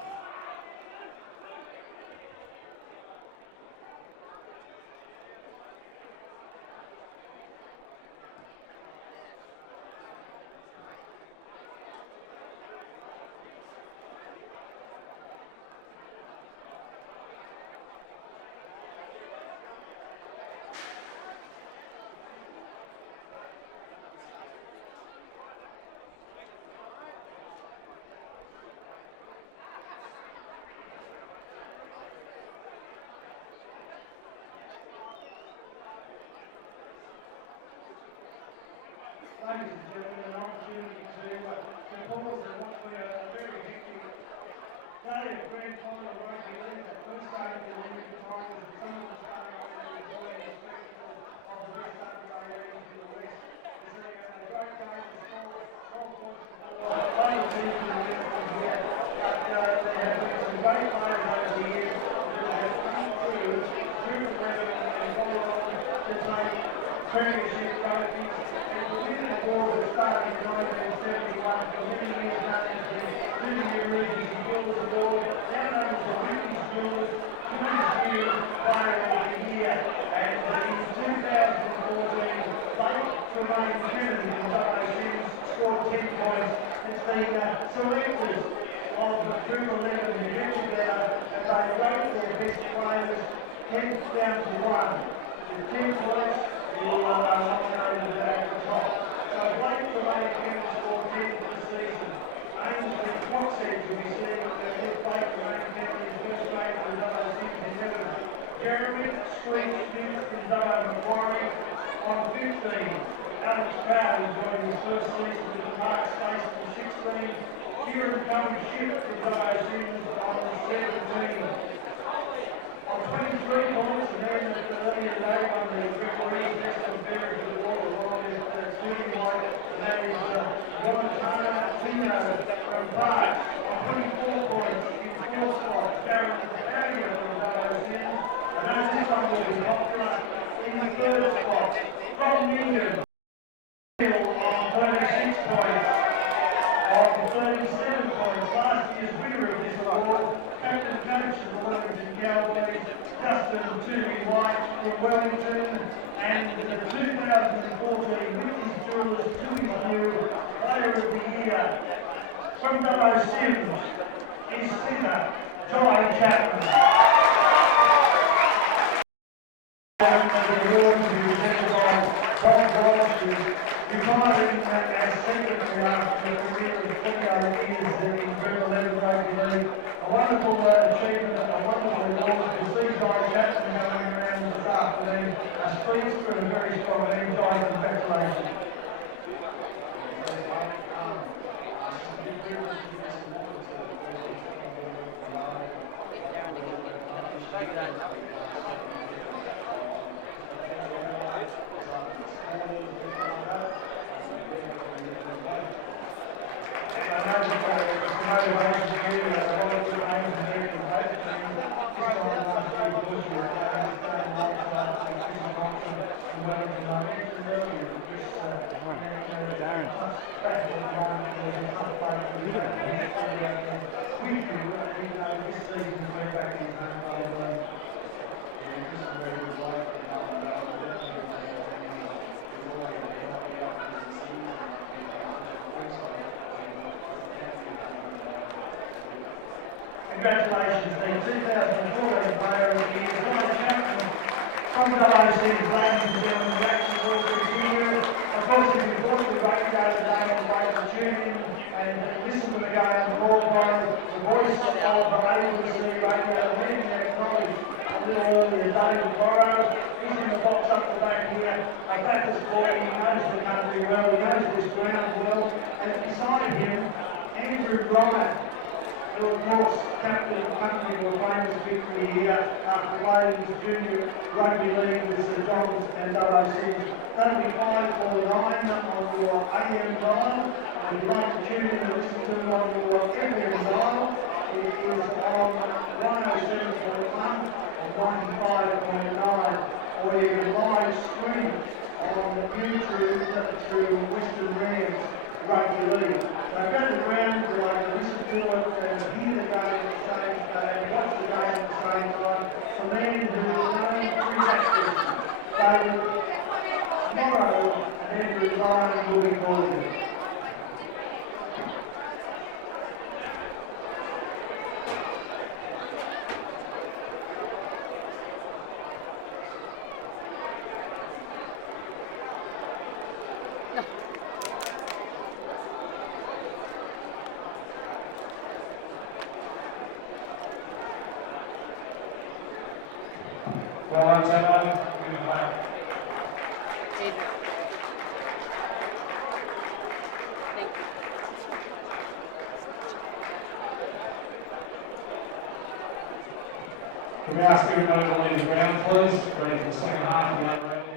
Ladies and gentlemen, an opportunity to pause and watch for a very hectic day of grand final rugby league. The first day of the Olympic finals, and some of the starting already enjoying the spectacle of the West WA region to the west. It's a great game to score 12 points to 4. Playing teams in the west from here. But there have been some great players over the years who have come through the weather and gone on to take premiership trophies. Starting in 1971, for many years known as the Junior Regency Jewellers Award, now known as the Magpies Jewellers Junior Player of the Year. And in 2014, late Tremaine Kennedy from Dubbo Cyms scored 10 points. It's the selectors of the Group 11 who get together and they rate their best players 10 down to 1. With 10 points, you are nominated at the top. So Blake Tremaine Kennedy scored 10 for the season. Ainsley Foxhead will be seeing Blake Tremaine Kennedy's first game for the Dubbo Cyms in 11. Jeremy Street Smith from Dubbo Macquarie on 15. Alex Powell enjoying his first season with the Park Station on 16. Kieran Cummins-Shipp from Dubbo Cyms on 17. On 23 points, and then at the earlier day on the referee's best compared to the water along with shooting white, and that is Montana Tino from Park on 24 points in 4th spot. Darren Failure from Dubbo Cyms, and then this one will be popular in the 3rd spot. From Newton, on 36 points, on 37 points. Last year's winner of this award, Captain Coach of the Wellington Cowboys, Justin Toomey White from Wellington, and the 2014 Magpies Jewellers Toomey Player of the Year from Dubbo Cyms is singer Joy Chapman. Retiring as secretary after a career of 28 years in Group 11 Rugby League. A wonderful achievement, a wonderful award to see Joy Chapman going around this afternoon. A speedster and very strong name. Joy, congratulations. tough battle environment, it was a tough fight for the Magpies. We feel that this season's been back in his home by this is where we like to Congratulations, the 2014 Player of the Year, Ryan Chapman from Dubbo Cyms, ladies and gentlemen, the action will continue. Of course, if you've watched the great go today on the way to tune in and listen to the game on the board by the voice of the ABC radio, leading their acknowledge a little earlier, David Borrow. He's in the box up the back here. A backers boy, he knows the country well, he knows this ground well, and beside him, Andrew Ryan, who of course captain the company to a famous victory here after playing his junior rugby league with St John's and Dubbo Cyms. That'll be 549 on your AM dial. And if you'd like to tune in and listen to it on your FM dial, it is on 107.1 and 95.9, or you can live stream on YouTube through Western Rams Rugby League. So go to the ground, you like to listen to it and hear the game at the same time, watch the game at the same time. The man who is known for his accuracy, David Morrow and Andrew Ryan will be calling it. Well, I'm Adrian. Thank you. Can we ask everybody to leave the ground, please? Ready for the second half of the other rating.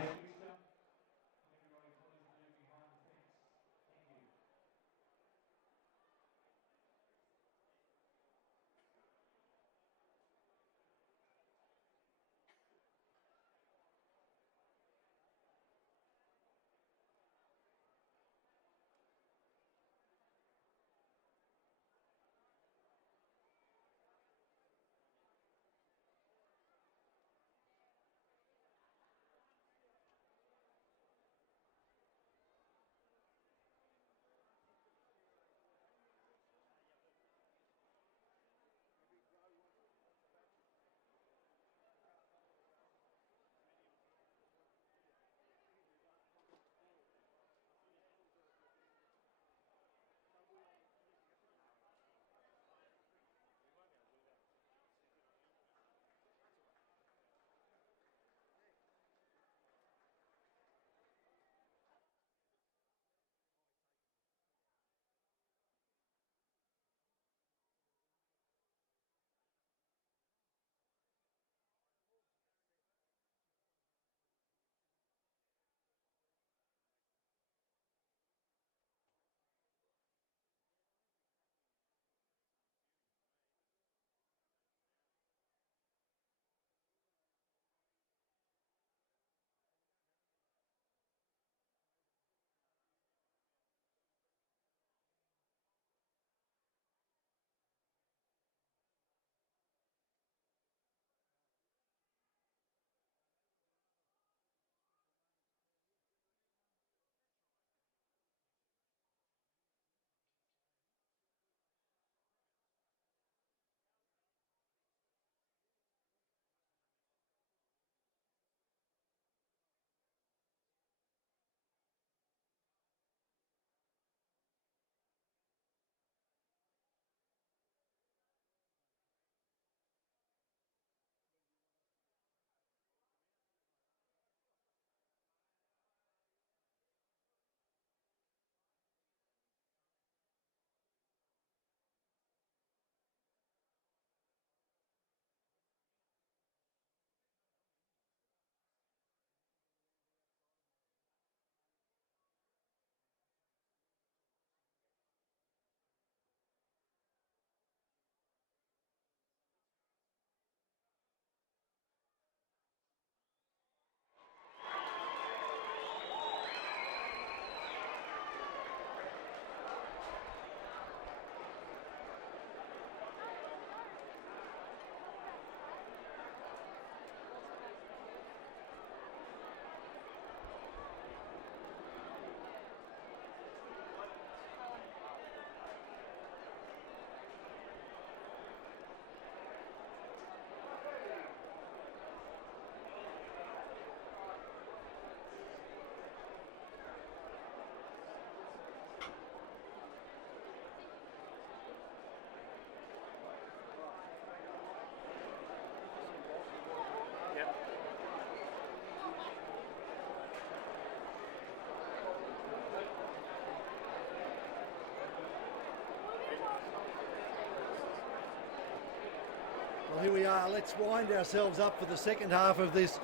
here we are. Let's wind ourselves up for the second half of this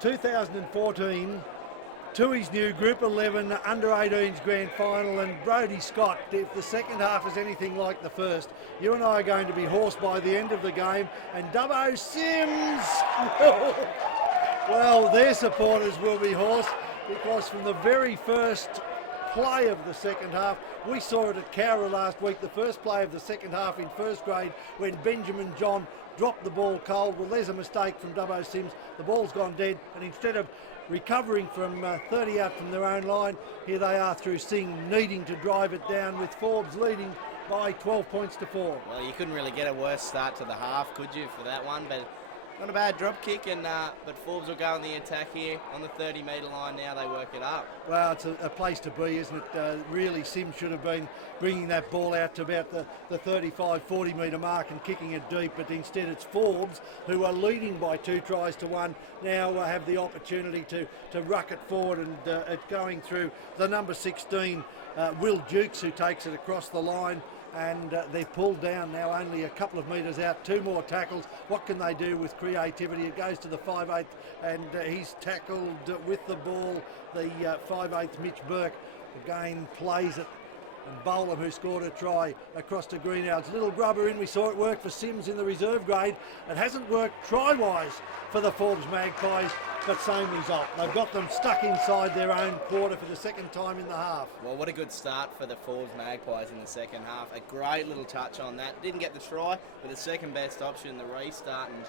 2014 Tooheys New Group 11 Under-18s Grand Final. And Brodie Scott, if the second half is anything like the first, you and I are going to be hoarse by the end of the game. And Dubbo Cyms, well, their supporters will be hoarse, because from the very first play of the second half, we saw it at Cowra last week, the first play of the second half in first grade, when Benjamin John dropped the ball cold. Well, there's a mistake from Dubbo Cyms. The ball's gone dead, and instead of recovering from 30 out from their own line, here they are through Singh, needing to drive it down, with Forbes leading by 12 points to 4. Well, you couldn't really get a worse start to the half, could you, for that one? But not a bad drop kick, and but Forbes will go on the attack here on the 30-metre line. Now they work it up. Well, it's a place to be, isn't it? Really, Cyms should have been bringing that ball out to about the 35, 40-metre mark and kicking it deep, but instead it's Forbes, who are leading by 2 tries to 1, now have the opportunity to ruck it forward, and it going through the number 16, Will Dukes, who takes it across the line. And they're pulled down now, only a couple of metres out. 2 more tackles. What can they do with creativity? It goes to the 5/8, and he's tackled with the ball. The 5/8 Mitch Burke again plays it. And Bolam, who scored a try across to Greenhouse. Little grubber in. We saw it work for Cyms in the reserve grade. It hasn't worked try-wise for the Forbes Magpies, but same result. They've got them stuck inside their own quarter for the second time in the half. Well, what a good start for the Forbes Magpies in the second half. A great little touch on that. Didn't get the try, but the second best option, the restart, and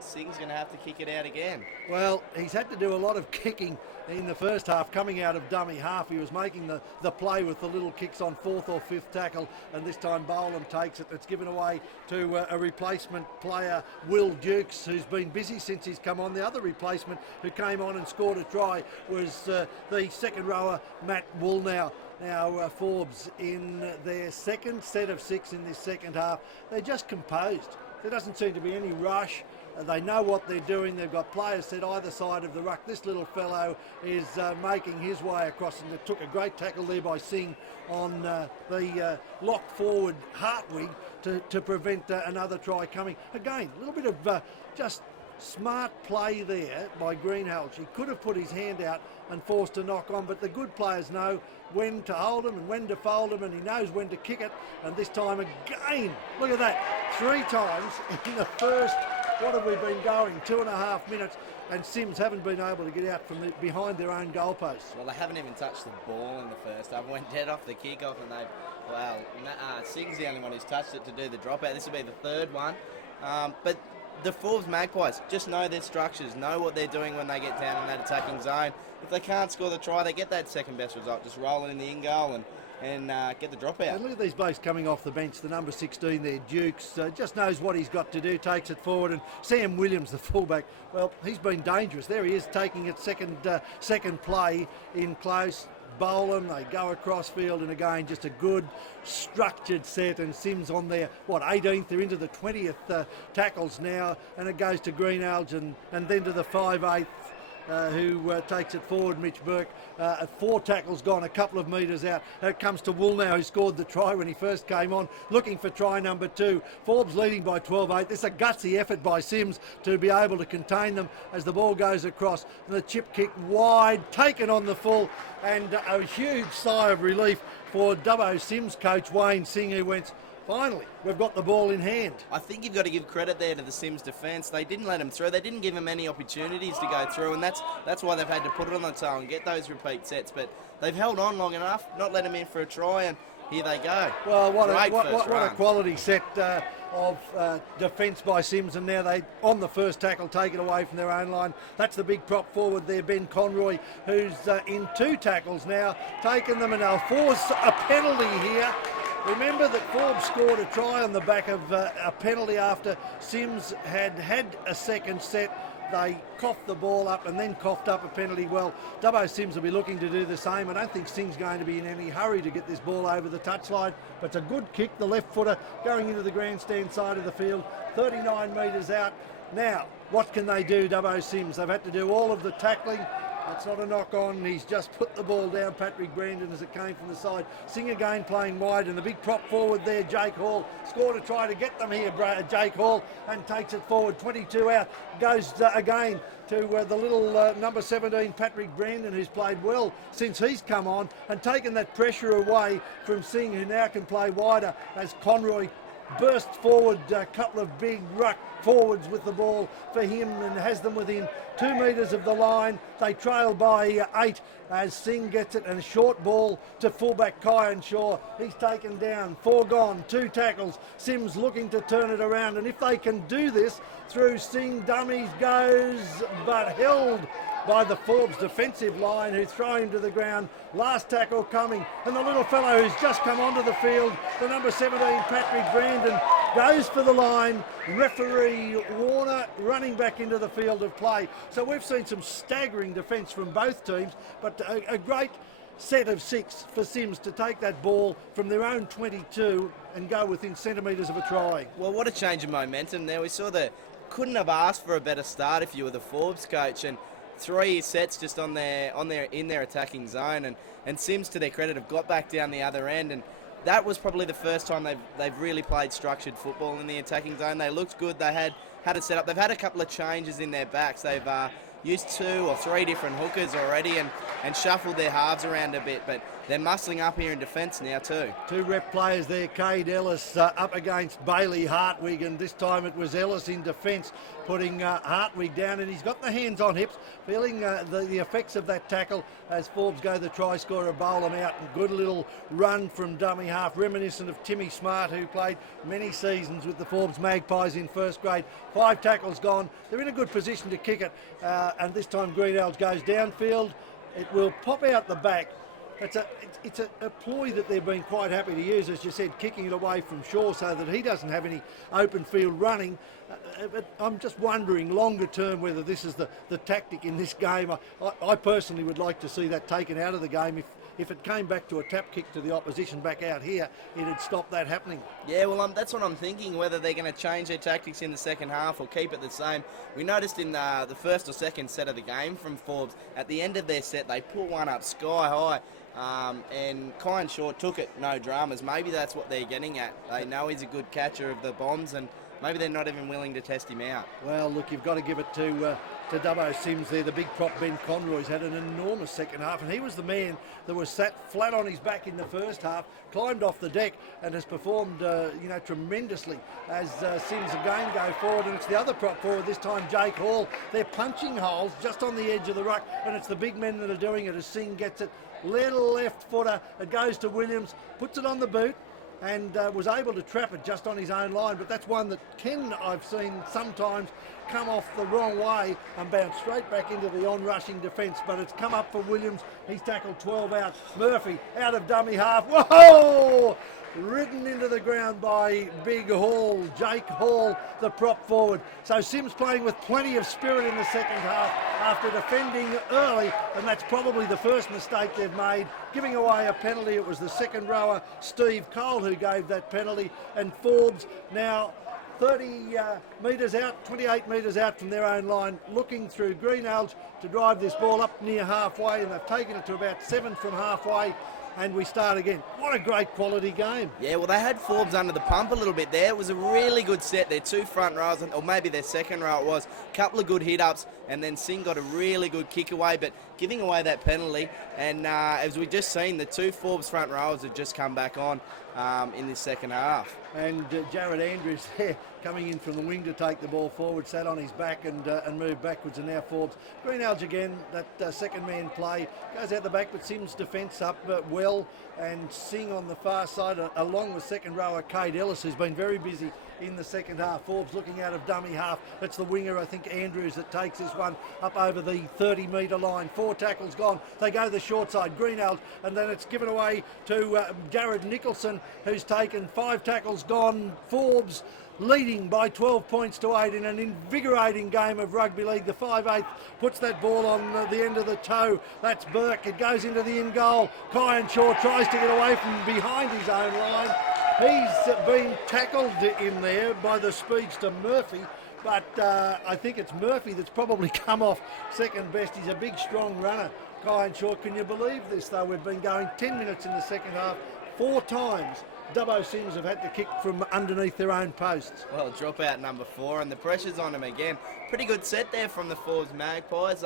Singh's going to have to kick it out again. Well, he's had to do a lot of kicking in the first half, coming out of dummy half. He was making the play with the little kicks on 4th or 5th tackle, and this time Bolam takes it. It's given away to a replacement player, Will Dukes, who's been busy since he's come on. The other replacement who came on and scored a try was the second rower, Matt Woolnow. Now Forbes in their second set of 6 in this second half. They're just composed. There doesn't seem to be any rush. They know what they're doing. They've got players set either side of the ruck. This little fellow is making his way across, and it took a great tackle there by Singh on the lock forward Hartwig to prevent another try coming. Again, a little bit of just smart play there by Greenhalgh. He could have put his hand out and forced a knock on, but the good players know when to hold him and when to fold him, and he knows when to kick it. And this time again, look at that, 3 times in the first, what have we been going, 2.5 minutes, and Cyms haven't been able to get out from behind their own goalposts. Well, they haven't even touched the ball in the first half. Went dead off the kickoff, and Singh's the only one who's touched it to do the dropout. This will be the 3rd one. But the Forbes Magpies just know their structures, know what they're doing when they get down in that attacking zone. If they can't score the try, they get that second best result. Just roll it in the in-goal and get the dropout. And look at these blokes coming off the bench. The number 16 there, Dukes, just knows what he's got to do, takes it forward. And Sam Williams, the fullback, well, he's been dangerous. There he is, taking it second play in close. Bolam, they go across field, and again just a good structured set, and Cyms on their 18th, they're into the 20th tackles now, and it goes to Greenhalgh and then to the 5/8 who takes it forward, Mitch Burke. 4 tackles gone, a couple of metres out. It comes to Woolnow, who scored the try when he first came on, looking for try number 2. Forbes leading by 12-8. This is a gutsy effort by Cyms to be able to contain them as the ball goes across. And the chip kick wide, taken on the full, and a huge sigh of relief for Dubbo Cyms coach Wayne Singh, who went, finally, we've got the ball in hand. I think you've got to give credit there to the Cyms defence. They didn't let him through. They didn't give him any opportunities to go through, and that's why they've had to put it on the toe and get those repeat sets. But they've held on long enough, not let him in for a try, and here they go. Well, what a quality set of defence by Cyms, and now they, on the first tackle, take it away from their own line. That's the big prop forward there, Ben Conroy, who's in 2 tackles now, taken them, and they'll force a penalty here. Remember that Forbes scored a try on the back of a penalty after Cyms had a second set. They coughed the ball up and then coughed up a penalty. Well, Dubbo Cyms will be looking to do the same. I don't think Singh's going to be in any hurry to get this ball over the touchline, but it's a good kick, the left footer going into the grandstand side of the field, 39 metres out. Now, what can they do, Dubbo Cyms? They've had to do all of the tackling That's not a knock on. He's just put the ball down, Patrick Brandon, as it came from the side. Sing again playing wide, and the big prop forward there, Jake Hall. Score to try to get them here, Jake Hall, and takes it forward. 22 out. Goes again to the little number 17, Patrick Brandon, who's played well since he's come on and taken that pressure away from Singh, who now can play wider as Conroy burst forward, a couple of big ruck forwards with the ball for him and has them within 2 metres of the line. They trail by 8 as Singh gets it, and a short ball to fullback Kyan Shaw. He's taken down, 4 gone, 2 tackles. Cyms looking to turn it around, and if they can do this through Singh, dummies goes, but held by the Forbes defensive line, who throw him to the ground. Last tackle coming, and the little fellow who's just come onto the field, the number 17, Patrick Brandon, goes for the line. Referee Warner running back into the field of play. So we've seen some staggering defence from both teams, but a great set of 6 for Cyms to take that ball from their own 22 and go within centimetres of a try. Well, what a change of momentum there. We saw that couldn't have asked for a better start if you were the Forbes coach, and 3 sets just in their attacking zone, and Cyms, to their credit, have got back down the other end, and that was probably the first time they've really played structured football in the attacking zone. They looked good. They had it set up. They've had a couple of changes in their backs. They've used 2 or 3 different hookers already and shuffled their halves around a bit, but they're muscling up here in defence now too. 2 rep players there, Cade Ellis up against Bailey Hartwig, and this time it was Ellis in defence putting Hartwig down, and he's got the hands on hips, feeling the effects of that tackle as Forbes go the try scorer, bowl them out, and good little run from dummy half, reminiscent of Timmy Smart, who played many seasons with the Forbes Magpies in first grade. 5 tackles gone. They're in a good position to kick it, and this time Greenelge goes downfield. It will pop out the back. It's a ploy that they've been quite happy to use, as you said, kicking it away from Shaw so that he doesn't have any open field running. But I'm just wondering longer term whether this is the tactic in this game. I personally would like to see that taken out of the game. If it came back to a tap kick to the opposition back out here, it'd stop that happening. Yeah, well, that's what I'm thinking, whether they're going to change their tactics in the second half or keep it the same. We noticed in the first or second set of the game from Forbes, at the end of their set, they put one up sky high. And Kyan Shaw took it, no dramas. Maybe that's what they're getting at. They know he's a good catcher of the bombs, and maybe they're not even willing to test him out. Well, look, you've got to give it to Dubbo Cyms there. The big prop Ben Conroy's had an enormous second half, and he was the man that was sat flat on his back in the first half, climbed off the deck, and has performed tremendously as Cyms again go forward. And it's the other prop forward this time, Jake Hall. They're punching holes just on the edge of the ruck, and it's the big men that are doing it as Singh gets it. Little left footer, it goes to Williams, puts it on the boot, and was able to trap it just on his own line. But that's one that I've seen sometimes come off the wrong way and bounce straight back into the on-rushing defence. But it's come up for Williams. He's tackled 12 out. Murphy out of dummy half. Whoa! Ridden into the ground by Big Hall, Jake Hall, the prop forward. So Cyms playing with plenty of spirit in the second half after defending early, and that's probably the first mistake they've made, giving away a penalty. It was the second rower, Steve Cole, who gave that penalty, and Forbes now 30 metres out, 28 metres out from their own line, looking through Greenelge to drive this ball up near halfway, and they've taken it to about 7 from halfway. And we start again. What a great quality game. Yeah, well, they had Forbes under the pump a little bit there. It was a really good set. Their 2 front rows, or maybe their second row it was. A couple of good hit-ups, and then Singh got a really good kick away, but giving away that penalty. And as we just seen, the 2 Forbes front rows had just come back on in this second half. And Jared Andrews there coming in from the wing to take the ball forward, sat on his back and moved backwards, and now Forbes. Greenelge again, that second man play, goes out the back, but Cyms defence up well, and Singh on the far side, along with second rower Cade Ellis, who's been very busy in the second half. Forbes looking out of dummy half. It's the winger, I think, Andrews, that takes this one up over the 30-metre line. 4 tackles gone. They go the short side, Greenelge, and then it's given away to Jared Nicholson, who's taken 5 tackles gone. Forbes leading by 12 points to 8 in an invigorating game of rugby league. The 5/8 puts that ball on the end of the toe. That's Burke. It goes into the in goal. Kyan Shaw tries to get away from behind his own line. He's been tackled in there by the speedster Murphy, but I think it's Murphy that's probably come off second best. He's a big, strong runner. Guy and Shaw, can you believe this though? We've been going 10 minutes in the second half. 4 times Dubbo Cyms have had to kick from underneath their own posts. Well, dropout number 4, and the pressure's on them again. Pretty good set there from the Forbes Magpies.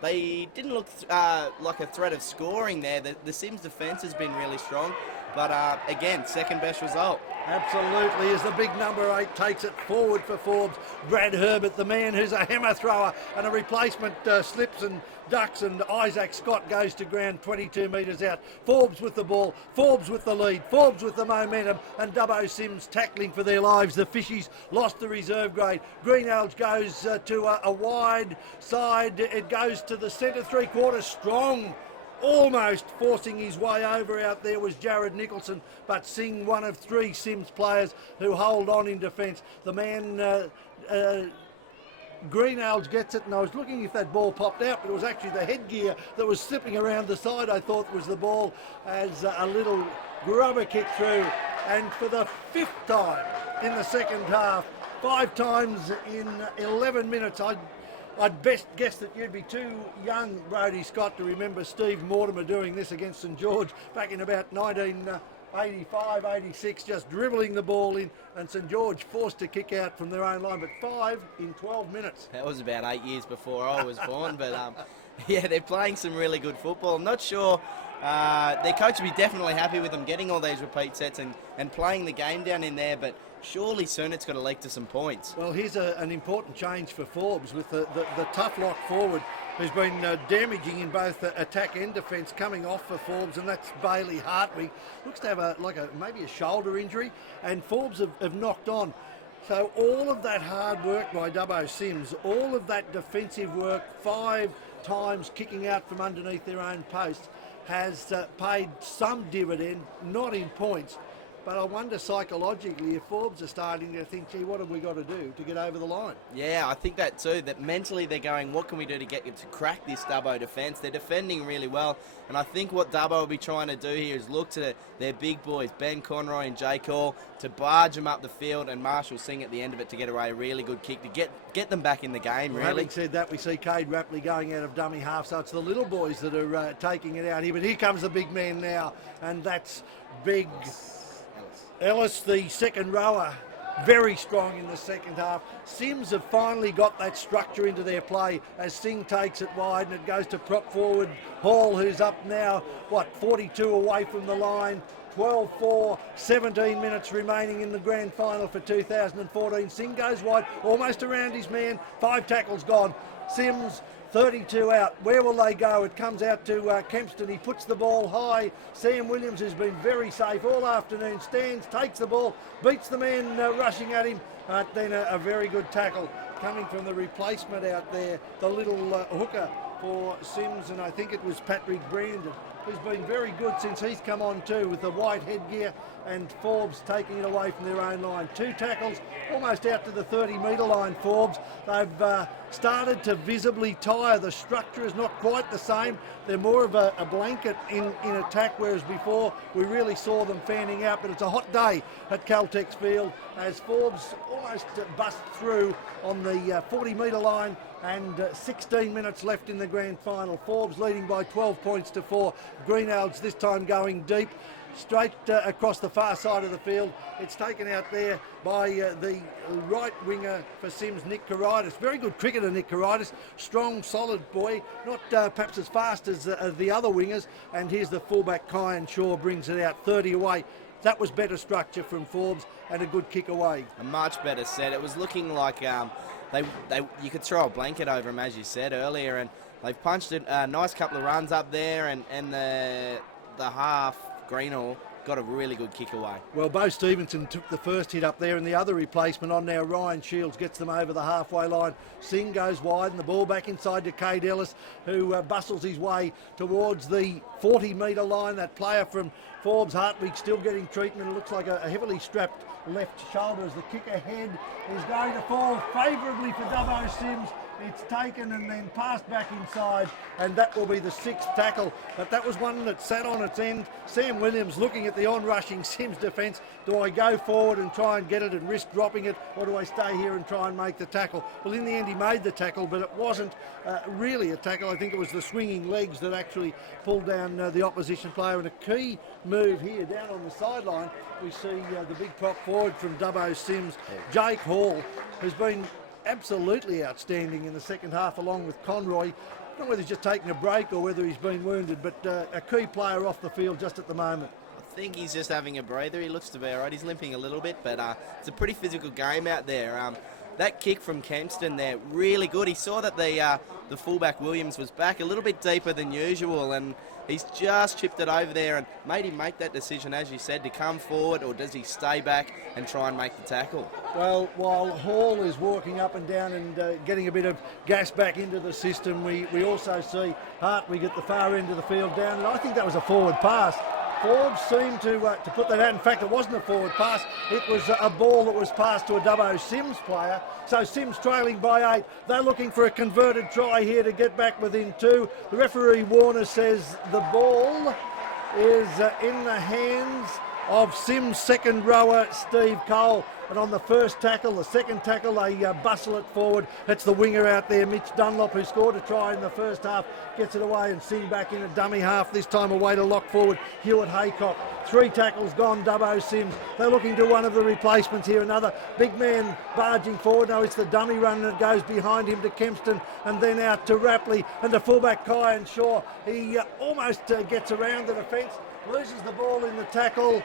They didn't look like a threat of scoring there. The Cyms defence has been really strong, but again, second best result. Absolutely, as the big number 8 takes it forward for Forbes. Brad Herbert, the man who's a hammer thrower, and a replacement slips and ducks, and Isaac Scott goes to ground 22 metres out. Forbes with the ball, Forbes with the lead, Forbes with the momentum, and Dubbo Cyms tackling for their lives. The Fishies lost the reserve grade. Greenhalgh goes to a wide side. It goes to the centre, 3/4 strong. Almost forcing his way over out there was Jared Nicholson, but Singh, one of 3 Cyms players who hold on in defence. The man Greenhalgh gets it, and I was looking if that ball popped out, but it was actually the headgear that was slipping around the side. I thought was the ball, as a little grubber kick through, and for the 5th time in the second half, 5 times in 11 minutes. I'd best guess that you'd be too young, Brodie Scott, to remember Steve Mortimer doing this against St George back in about 1985, 86, just dribbling the ball in, and St George forced to kick out from their own line, but 5 in 12 minutes. That was about 8 years before I was born, but yeah, they're playing some really good football. I'm not sure their coach will be definitely happy with them getting all these repeat sets and playing the game down in there, but surely soon it's got to leak to some points. Well, here's an important change for Forbes with the tough lock forward, who's been damaging in both attack and defence, coming off for Forbes, and that's Bailey Hartwig. Looks to have maybe a shoulder injury, and Forbes have knocked on. So all of that hard work by Dubbo Cyms, all of that defensive work, 5 times kicking out from underneath their own posts, has paid some dividend, not in points. But I wonder psychologically if Forbes are starting to think, gee, what have we got to do to get over the line? Yeah, I think that too, that mentally they're going, what can we do to get to crack this Dubbo defence? They're defending really well, and I think what Dubbo will be trying to do here is look to their big boys, Ben Conroy and Jake Hall, to barge them up the field, and Marshall Singh at the end of it to get away a really good kick to get them back in the game, really. Having said that, we see Cade Rapley going out of dummy half, so it's the little boys that are taking it out here. But here comes the big man now, and that's big Ellis, the second rower, very strong in the second half. Cyms have finally got that structure into their play as Singh takes it wide, and it goes to prop forward Hall, who's up now, 42 away from the line. 12-4, 17 minutes remaining in the grand final for 2014. Singh goes wide, almost around his man, 5 tackles gone. Cyms 32 out. Where will they go? It comes out to Kempston. He puts the ball high. Sam Williams has been very safe all afternoon. Stands, takes the ball, beats the man rushing at him. But then a very good tackle coming from the replacement out there, the little hooker for Cyms, and I think it was Patrick Brandon, who's been very good since he's come on too, with the white headgear, and Forbes taking it away from their own line. 2 tackles, almost out to the 30-metre line, Forbes. They've started to visibly tire. The structure is not quite the same. They're more of a blanket in attack, whereas before we really saw them fanning out. But it's a hot day at Caltex Field as Forbes almost bust through on the 40-metre line, and 16 minutes left in the grand final. Forbes leading by 12 points to 4. Greenhalgh this time going deep, straight across the far side of the field. It's taken out there by the right winger for Cyms, Nick Caritis. Very good cricketer, Nick Caritis. Strong, solid boy. Not perhaps as fast as the other wingers. And here's the fullback, Kyan Shaw, brings it out 30 away. That was better structure from Forbes and a good kick away. A much better set. It was looking like you could throw a blanket over them, as you said earlier, and they've punched a nice couple of runs up there, and the half Greenall got a really good kick away. Well, Bo Stevenson took the first hit up there, and the other replacement on now, Ryan Shields, gets them over the halfway line. Singh goes wide, and the ball back inside to Cade Ellis, who bustles his way towards the 40-metre line. That player from Forbes, Hartwig, still getting treatment. It looks like a heavily strapped left shoulder as the kick ahead is going to fall favourably for Dubbo Cyms. It's taken and then passed back inside, and that will be the 6th tackle. But that was one that sat on its end. Sam Williams looking at the on-rushing Cyms defence. Do I go forward and try and get it and risk dropping it, or do I stay here and try and make the tackle? Well, in the end, he made the tackle, but it wasn't really a tackle. I think it was the swinging legs that actually pulled down the opposition player. And a key move here, down on the sideline, we see the big prop forward from Dubbo Cyms, Jake Hall, who's been absolutely outstanding in the second half along with Conroy. I don't know whether he's just taking a break or whether he's been wounded, but a key player off the field just at the moment. I think he's just having a breather. He looks to be all right. He's limping a little bit, but it's a pretty physical game out there. That kick from Kempston there, really good. He saw that the fullback Williams was back a little bit deeper than usual, and he's just chipped it over there and made him make that decision, as you said, to come forward, or does he stay back and try and make the tackle? Well, while Hall is walking up and down and getting a bit of gas back into the system, we also see Hartwig at the far end of the field down, and I think that was a forward pass. Forbes seemed to put that out. In fact, it wasn't a forward pass. It was a ball that was passed to a Dubbo Cyms player. So Cyms trailing by 8. They're looking for a converted try here to get back within 2. The referee Warner says the ball is in the hands of Cyms' second rower, Steve Cole. And on the first tackle, the second tackle, they bustle it forward. It's the winger out there, Mitch Dunlop, who scored a try in the first half, gets it away and Sing back in a dummy half, this time away to lock forward Hewitt Haycock. 3 tackles gone, Dubbo Cyms. They're looking to one of the replacements here. Another big man barging forward. No, it's the dummy run, and it goes behind him to Kempston and then out to Rapley and to fullback Kyan Shaw. He almost gets around the defence, loses the ball in the tackle,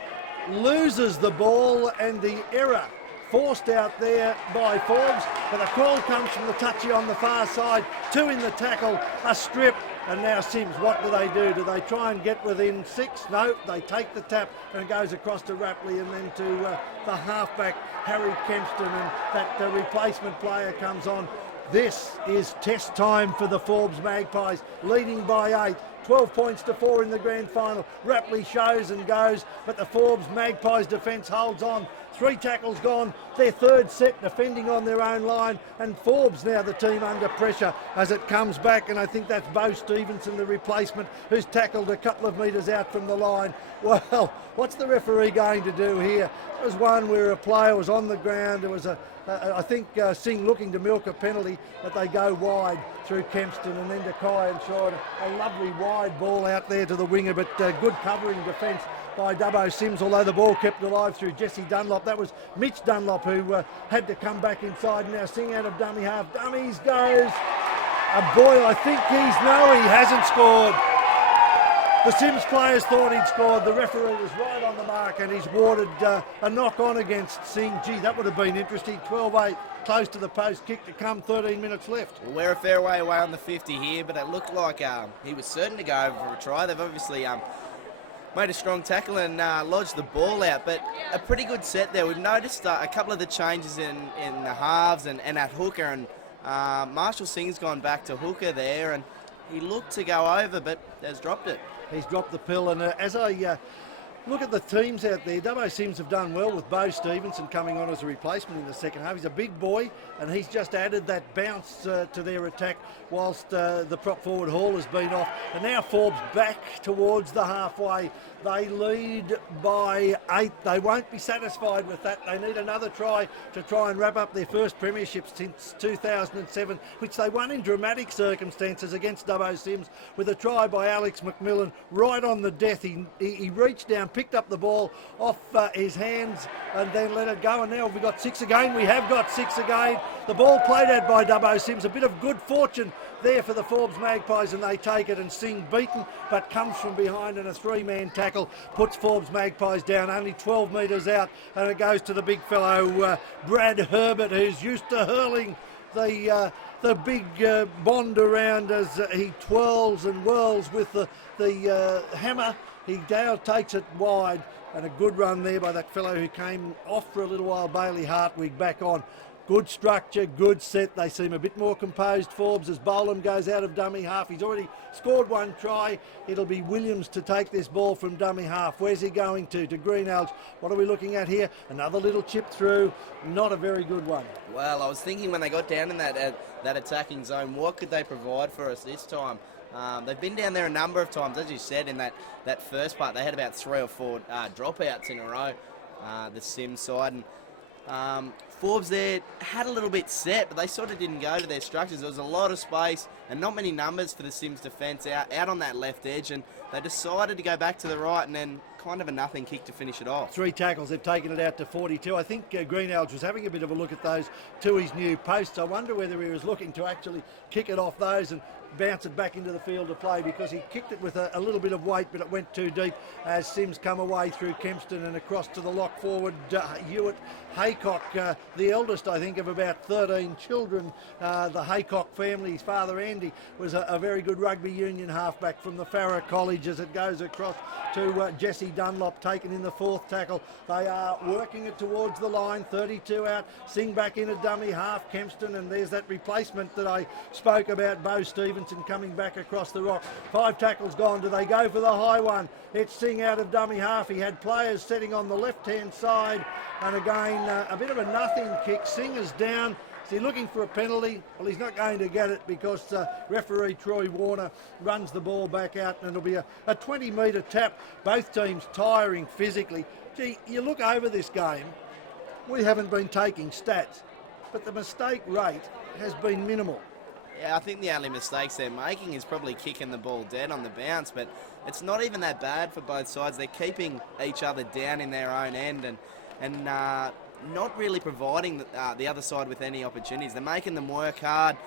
loses the ball, and the error forced out there by Forbes, but a call comes from the touchy on the far side. 2 in the tackle, a strip, and now Cyms, what do? Do they try and get within 6? No, they take the tap and it goes across to Rapley and then to the halfback Harry Kempston, and that replacement player comes on. This is test time for the Forbes Magpies, leading by 8. 12 points to 4 in the grand final. Rapley shows and goes, but the Forbes Magpies defence holds on. 3 tackles gone, their third set defending on their own line, and Forbes now the team under pressure as it comes back, and I think that's Bo Stevenson, the replacement, who's tackled a couple of metres out from the line. Well, what's the referee going to do here? It was one where a player was on the ground. There was I think Singh looking to milk a penalty, but they go wide through Kempston and then to Kyan Shaw. A lovely wide ball out there to the winger, but good covering defence by Dubbo Cyms, although the ball kept alive through Jesse Dunlop. That was Mitch Dunlop who had to come back inside. Now Singh out of dummy half. Dummies goes. Boy, I think he hasn't scored. The Cyms players thought he'd scored. The referee was right on the mark and he's awarded a knock on against Singh. Gee, that would have been interesting. 12-8, close to the post kick to come, 13 minutes left. Well, we're a fair way away on the 50 here, but it looked like he was certain to go over for a try. They've obviously made a strong tackle and lodged the ball out, but a pretty good set there. We've noticed a couple of the changes in the halves and at hooker, and Marshall Singh's gone back to hooker there, and he looked to go over, but has dropped it. He's dropped the pill, and as I look at the teams out there, Dubbo Cyms have done well with Bo Stevenson coming on as a replacement in the second half. He's a big boy, and he's just added that bounce to their attack whilst the prop forward Hall has been off. And now Forbes back towards the halfway. They lead by 8. They won't be satisfied with that. They need another try to try and wrap up their first premiership since 2007, which they won in dramatic circumstances against Dubbo Cyms with a try by Alex McMillan right on the death. He reached down, picked up the ball off his hands and then let it go. And now we've got 6 again. We have got 6 again. The ball played out by Dubbo Cyms. A bit of good fortune there for the Forbes Magpies, and they take it, and Singh beaten but comes from behind, and a 3-man tackle puts Forbes Magpies down only 12 metres out, and it goes to the big fellow Brad Herbert, who's used to hurling the big Bond around as he twirls and whirls with the hammer. He now takes it wide, and a good run there by that fellow who came off for a little while, Bailey Hartwig, back on. Good structure, good set. They seem a bit more composed, Forbes, as Bolam goes out of dummy half. He's already scored one try. It'll be Williams to take this ball from dummy half. Where's he going to? To Greenhalgh. What are we looking at here? Another little chip through. Not a very good one. Well, I was thinking when they got down in that attacking zone, what could they provide for us this time? They've been down there a number of times, as you said, in that first part. They had about 3 or 4 dropouts in a row, the Cyms side. And Forbes there had a little bit set, but they sort of didn't go to their structures. There was a lot of space and not many numbers for the Cyms defence out on that left edge, and they decided to go back to the right and then kind of a nothing kick to finish it off. 3 tackles, they've taken it out to 42. I think Greenhalgh was having a bit of a look at those to his new posts. I wonder whether he was looking to actually kick it off those and bounce it back into the field of play, because he kicked it with a little bit of weight, but it went too deep as Cyms come away through Kempston and across to the lock forward, Hewitt Haycock, the eldest, I think, of about 13 children. The Haycock family, his father Andy was a very good rugby union halfback from the Farrer College, as it goes across to Jesse Dunlop, taken in the 4th tackle. They are working it towards the line, 32 out, Sing back in a dummy half, Kempston, and there's that replacement that I spoke about, Bo Stevenson coming back across the rock. 5 tackles gone. Do they go for the high one? It's Sing out of dummy half. He had players sitting on the left-hand side, and again, a bit of a nothing kick. Sing is down. Is he looking for a penalty? Well, he's not going to get it, because referee Troy Warner runs the ball back out, and it'll be a 20-metre tap. Both teams tiring physically. Gee, you look over this game, we haven't been taking stats, but the mistake rate has been minimal. Yeah, I think the only mistakes they're making is probably kicking the ball dead on the bounce, but it's not even that bad for both sides. They're keeping each other down in their own end and not really providing the other side with any opportunities. They're making them work hard,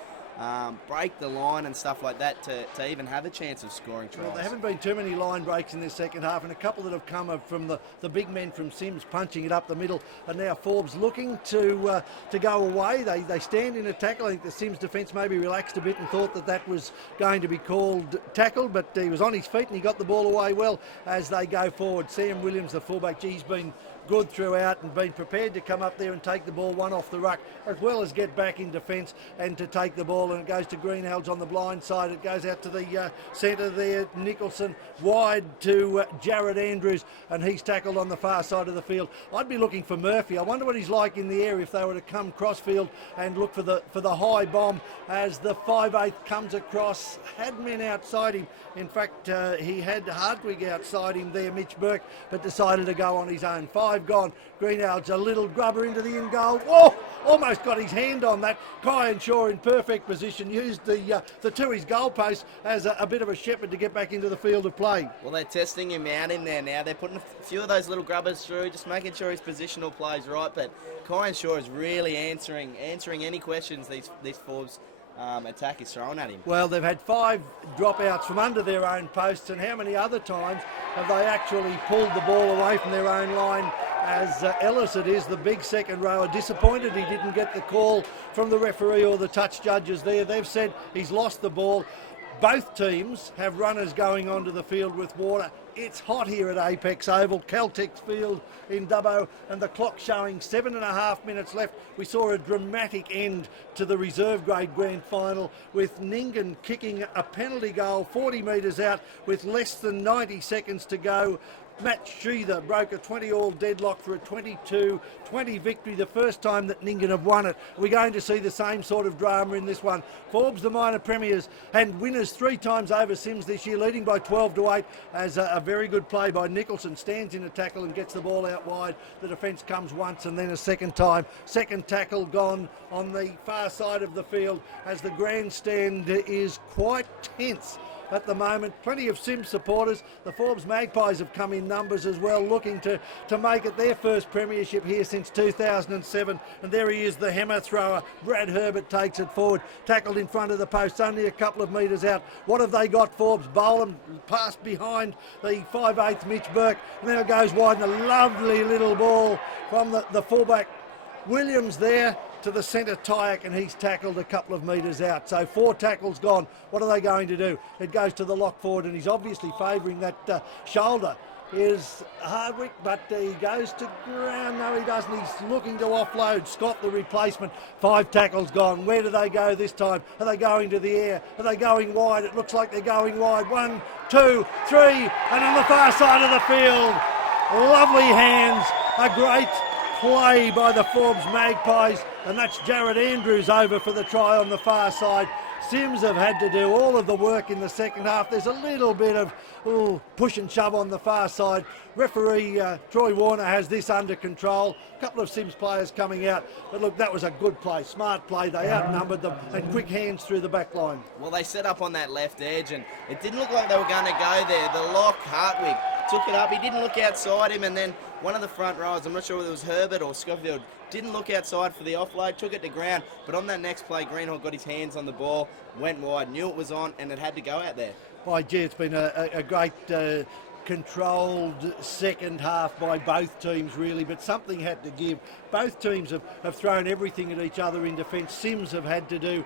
break the line and stuff like that to even have a chance of scoring tries. Well, there haven't been too many line breaks in this second half, and a couple that have come from the big men from Cyms punching it up the middle, and now Forbes looking to go away. They stand in a tackle. I think the Cyms defence maybe relaxed a bit and thought that was going to be called tackle, but he was on his feet and he got the ball away well as they go forward. Sam Williams, the fullback, he's been good throughout and been prepared to come up there and take the ball one off the ruck, as well as get back in defence and to take the ball, and it goes to Greenhalgh on the blind side. It goes out to the centre there, Nicholson wide to Jared Andrews, and he's tackled on the far side of the field. I'd be looking for Murphy. I wonder what he's like in the air if they were to come crossfield and look for the high bomb as the 5/8 comes across. Had men outside him. In fact, he had Hardwig outside him there, Mitch Burke, but decided to go on his own. 5 gone. Greenhalgh's a little grubber into the in goal. Whoa! Almost got his hand on that. Kyan Shaw in perfect position, used the to his goalpost as a bit of a shepherd to get back into the field of play. Well, they're testing him out in there now. They're putting a few of those little grubbers through, just making sure his positional play's right. But Kyan Shaw is really answering any questions these Forbes attack is thrown at him. Well, they've had 5 dropouts from under their own posts, and how many other times have they actually pulled the ball away from their own line? As Ellis, it is, the big second rower, disappointed he didn't get the call from the referee or the touch judges there. They've said he's lost the ball. Both teams have runners going onto the field with water. It's hot here at Apex Oval, Caltex Field in Dubbo, and the clock showing 7.5 minutes left. We saw a dramatic end to the reserve grade grand final, with Ningen kicking a penalty goal 40 metres out with less than 90 seconds to go. Matt Sheether broke a 20-all deadlock for a 22-20 victory, the first time that Ningen have won it. We're going to see the same sort of drama in this one. Forbes, the minor premiers and winners 3 times over Cyms this year, leading by 12-8 as a very good play by Nicholson. Stands in a tackle and gets the ball out wide. The defence comes once and then a second time. Second tackle gone on the far side of the field as the grandstand is quite tense at the moment. Plenty of Cyms supporters. The Forbes Magpies have come in numbers as well, looking to make it their first premiership here since 2007. And there he is, the hammer thrower. Brad Herbert takes it forward, tackled in front of the post, only a couple of metres out. What have they got, Forbes? Bolam passed behind the 5/8 Mitch Burke, and then it goes wide, and a lovely little ball from the fullback Williams there to the centre Tyack, and he's tackled a couple of metres out. So 4 tackles gone. What are they going to do? It goes to the lock forward, and he's obviously favouring that shoulder. Is Hardwick, but he goes to ground. No, he doesn't. He's looking to offload. Scott, the replacement. 5 tackles gone. Where do they go this time? Are they going to the air? Are they going wide? It looks like they're going wide. 1, 2, 3, and on the far side of the field. Lovely hands. A great play by the Forbes Magpies, and that's Jared Andrews over for the try on the far side. Cyms have had to do all of the work in the second half. There's a little bit of push and shove on the far side. Referee Troy Warner has this under control. A couple of Cyms players coming out. But look, that was a good play, smart play. They outnumbered them, and quick hands through the back line. Well, they set up on that left edge, and it didn't look like they were going to go there. The lock, Hartwig, took it up. He didn't look outside him, and then one of the front rows, I'm not sure whether it was Herbert or Schofield, didn't look outside for the offload, took it to ground, but on that next play, Greenhall got his hands on the ball, went wide, knew it was on, and it had to go out there. By gee, it's been a great controlled second half by both teams, really, but something had to give. Both teams have thrown everything at each other in defence. Cyms have had to do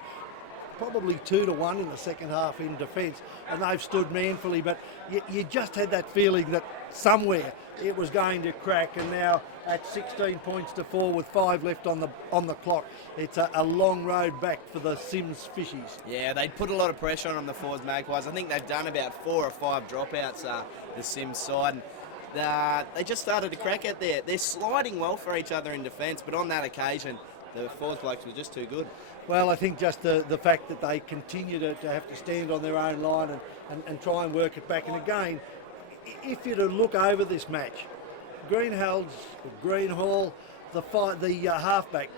probably 2-1 in the second half in defence, and they've stood manfully, but you just had that feeling that somewhere it was going to crack, and now at 16 points to 4 with 5 left on the clock, it's a long road back for the Cyms Fishies. Yeah, they put a lot of pressure on the Forbes Magpies. I think they've done about 4 or 5 dropouts, the Cyms side. And, they just started to crack out there. They're sliding well for each other in defence, but on that occasion, the Forbes blokes were just too good. Well, I think just the fact that they continue to have to stand on their own line and try and work it back. And again, if you to look over this match, Greenhall, the halfback,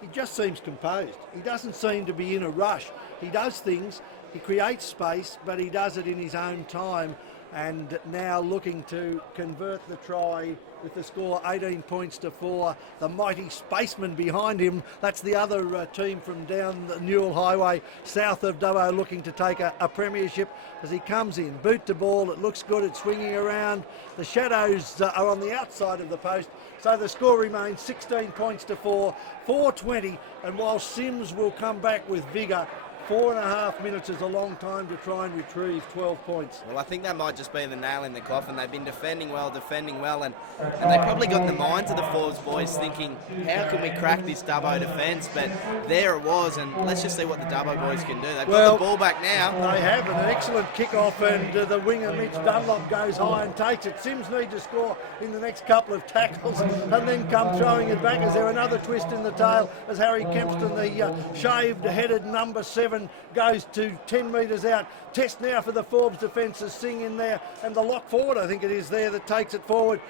he just seems composed. He doesn't seem to be in a rush. He does things, he creates space, but he does it in his own time. And now looking to convert the try with the score 18 points to 4. The mighty Spaceman behind him. That's the other team from down the Newell Highway south of Dubbo looking to take a premiership as he comes in. Boot to ball, it looks good, it's swinging around. The shadows are on the outside of the post. So the score remains 16 points to 4, 4:20. And while Cyms will come back with vigour, 4.5 minutes is a long time to try and retrieve 12 points. Well, I think that might just be the nail in the coffin. They've been defending well, and they probably got in the minds of the Forbes boys thinking, how can we crack this Dubbo defence? But there it was, and let's just see what the Dubbo boys can do. They've got the ball back now. They have an excellent kick-off, and the winger Mitch Dunlop goes high and takes it. Cyms need to score in the next couple of tackles and then come throwing it back. Is there another twist in the tail as Harry Kempston, the shaved-headed number 7, goes to 10 metres out. Test now for the Forbes defence as Singh in there, and the lock forward, I think it is there, that takes it forward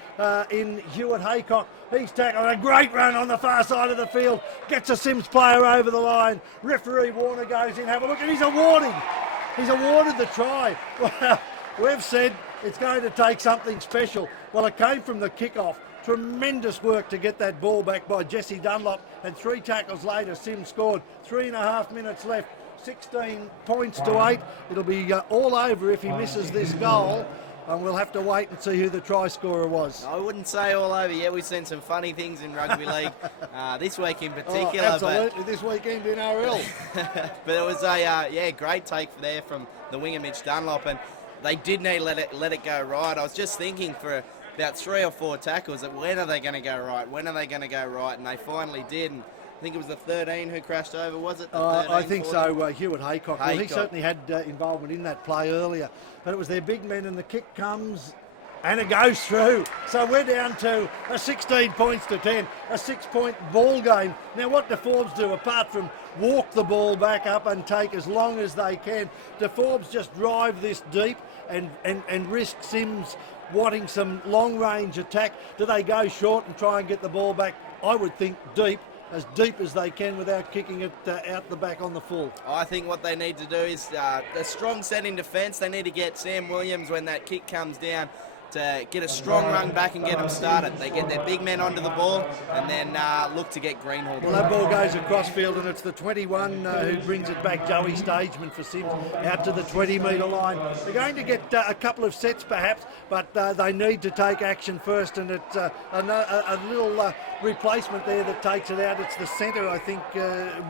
in Hewitt Haycock. He's tackled a great run on the far side of the field, gets a Cyms player over the line. Referee Warner goes in, have a look, and he's awarded the try. Well, we've said it's going to take something special. Well, it came from the kick-off. Tremendous work to get that ball back by Jesse Dunlop, and 3 tackles later, Cyms scored. 3.5 minutes left, 16 points to 8. It'll be all over if he misses this goal, and we'll have to wait and see who the try scorer was. I wouldn't say all over yet. We've seen some funny things in rugby league this week in particular. Absolutely, this weekend in RL. But it was a great take there from the winger Mitch Dunlop, and they did need to let it go right. I was just thinking for about 3 or 4 tackles that when are they going to go right? When are they going to go right? And they finally did. And I think it was the 13 who crashed over, was it? I think so, Hewitt Haycock. Well, he Haycock. certainly had involvement in that play earlier, but it was their big men, and the kick comes and it goes through. So we're down to a 16 points to 10, a 6-point ball game. Now what do Forbes do apart from walk the ball back up and take as long as they can? Do Forbes just drive this deep and risk Cyms wanting some long-range attack? Do they go short and try and get the ball back? I would think deep as they can without kicking it out the back on the full. I think what they need to do is a strong set in defence. They need to get Sam Williams, when that kick comes down, get a strong run back and get them started. They get their big men onto the ball and then look to get Greenhall. Well, that ball goes across field and it's the 21 who brings it back, Joey Stageman for Cyms, out to the 20-metre line. They're going to get a couple of sets perhaps, but they need to take action first, and it's a little replacement there that takes it out. It's the centre, I think,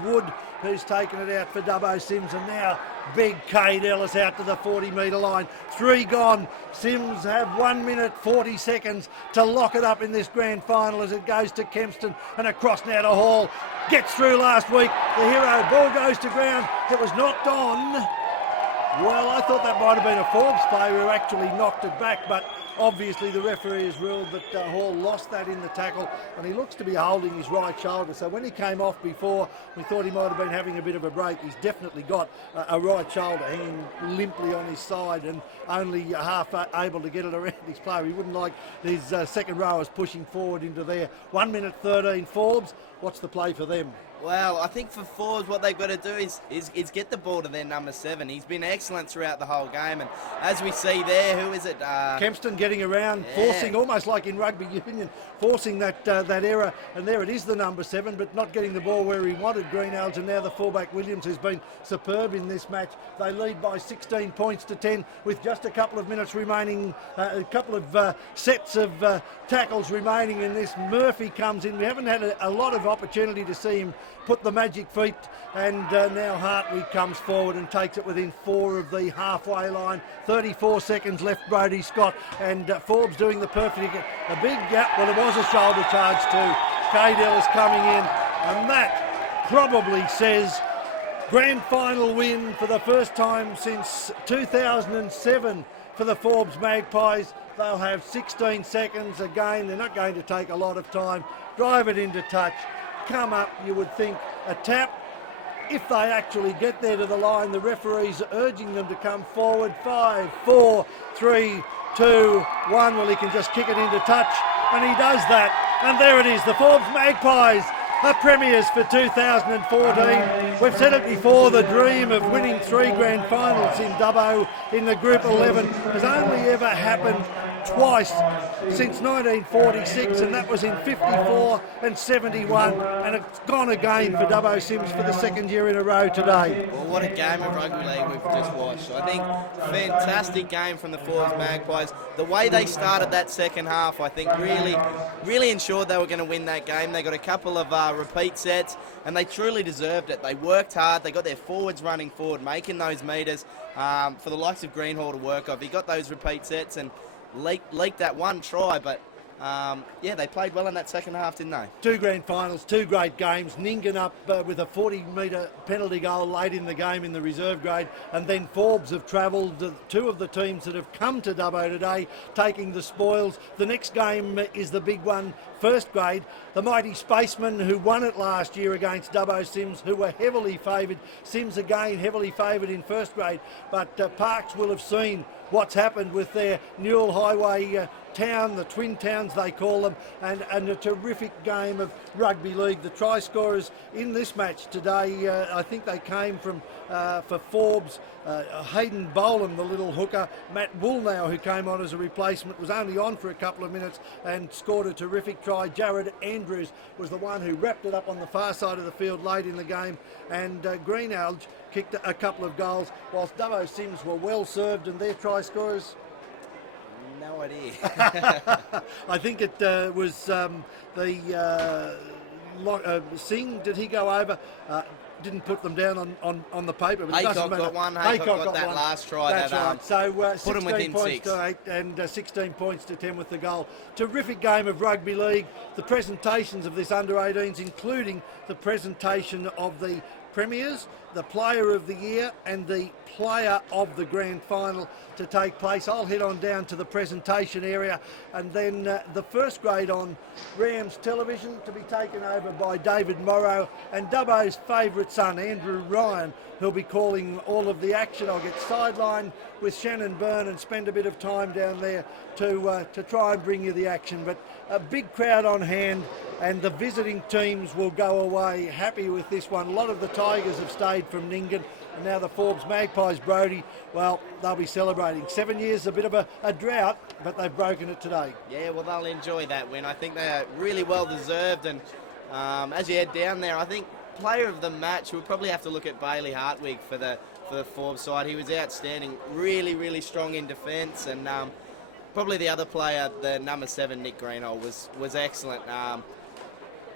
Wood, who's taken it out for Dubbo Cyms, and now big Cade Ellis out to the 40-metre line. 3 gone. Cyms have 1 minute 40 seconds to lock it up in this grand final as it goes to Kempston and across now to Hall. Gets through last week. The hero ball goes to ground. It was knocked on. Well, I thought that might have been a Forbes player who actually knocked it back, but obviously the referee has ruled that Hall lost that in the tackle, and he looks to be holding his right shoulder. So when he came off before, we thought he might have been having a bit of a break. He's definitely got a right shoulder hanging limply on his side and only half able to get it around his player. He wouldn't like his second rowers pushing forward into there. 1 minute 13 Forbes. What's the play for them? Well, I think for Forbes, what they've got to do is get the ball to their number 7. He's been excellent throughout the whole game, and as we see there, who is it? Kempston getting around, forcing, almost like in rugby union, forcing that error, and there it is, the number 7, but not getting the ball where he wanted, Greenhalgh, and now the fullback Williams, who's been superb in this match. They lead by 16 points to 10 with just a couple of minutes remaining, a couple of sets of tackles remaining in this. Murphy comes in. We haven't had a lot of opportunity to see him put the magic feet, and now Hartwig comes forward and takes it within 4 of the halfway line. 34 seconds left, Brodie Scott, and Forbes doing the perfect. A big gap, well, it was a shoulder charge too. Cade Ellis coming in, and that probably says grand final win for the first time since 2007 for the Forbes Magpies. They'll have 16 seconds again. They're not going to take a lot of time. Drive it into touch. Come up, you would think, a tap. If they actually get there to the line, the referee's urging them to come forward. 5, 4, 3, 2, 1. Well, he can just kick it into touch, and he does that. And there it is, the Forbes Magpies are premiers for 2014. We've said it before, the dream of winning 3 grand finals in Dubbo in the Group 11 has only ever happened twice since 1946, and that was in 54 and 71, and it's gone again for Dubbo Cyms for the second year in a row today. Well, what a game of rugby league we've just watched. I think fantastic game from the Forbes Magpies. The way they started that second half, I think really ensured they were going to win that game. They got a couple of repeat sets, and they truly deserved it. They worked hard. They got their forwards running forward, making those metres for the likes of Greenhall to work off. He got those repeat sets and leaked that one try, but they played well in that second half, didn't they? 2 grand finals, 2 great games. Ningen up with a 40-metre penalty goal late in the game in the reserve grade, and then Forbes have travelled, 2 of the teams that have come to Dubbo today, taking the spoils. The next game is the big one, first grade. The mighty Spacemen, who won it last year against Dubbo Cyms, who were heavily favoured. Cyms again heavily favoured in first grade, but Parks will have seen what's happened with their Newell Highway town, the twin towns they call them, and a terrific game of rugby league. The try scorers in this match today, I think they came from, for Forbes, Hayden Bolam, the little hooker. Matt Woolnow, who came on as a replacement, was only on for a couple of minutes and scored a terrific try. Jared Andrews was the one who wrapped it up on the far side of the field late in the game, and Greenhalgh kicked a couple of goals, whilst Dubbo Cyms were well served, and their try scorers, no idea. I think it was Singh. Did he go over? Didn't put them down on the paper. But Haycock got one. Haycock got that last try. That's right. So put him 16 within points 6. to 8 and 16 points to 10 with the goal. Terrific game of rugby league. The presentations of this under-18s, including the presentation of the premiers, the player of the year and the player of the grand final to take place. I'll head on down to the presentation area, and then the first grade on Rams television to be taken over by David Morrow and Dubbo's favourite son Andrew Ryan, who'll be calling all of the action. I'll get sidelined with Shannon Byrne and spend a bit of time down there to try and bring you the action. But a big crowd on hand, and the visiting teams will go away happy with this one. A lot of the Tigers have stayed from Ningen. And now the Forbes Magpies, Brodie, well, they'll be celebrating. 7 years, a bit of a drought, but they've broken it today. Yeah, well, they'll enjoy that win. I think they are really well deserved. And as you head down there, I think player of the match, we'll probably have to look at Bailey Hartwig for the Forbes side. He was outstanding, really, really strong in defence. And probably the other player, the number 7, Nick Greenall, was excellent.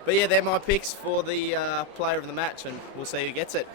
But yeah, they're my picks for the player of the match, and we'll see who gets it.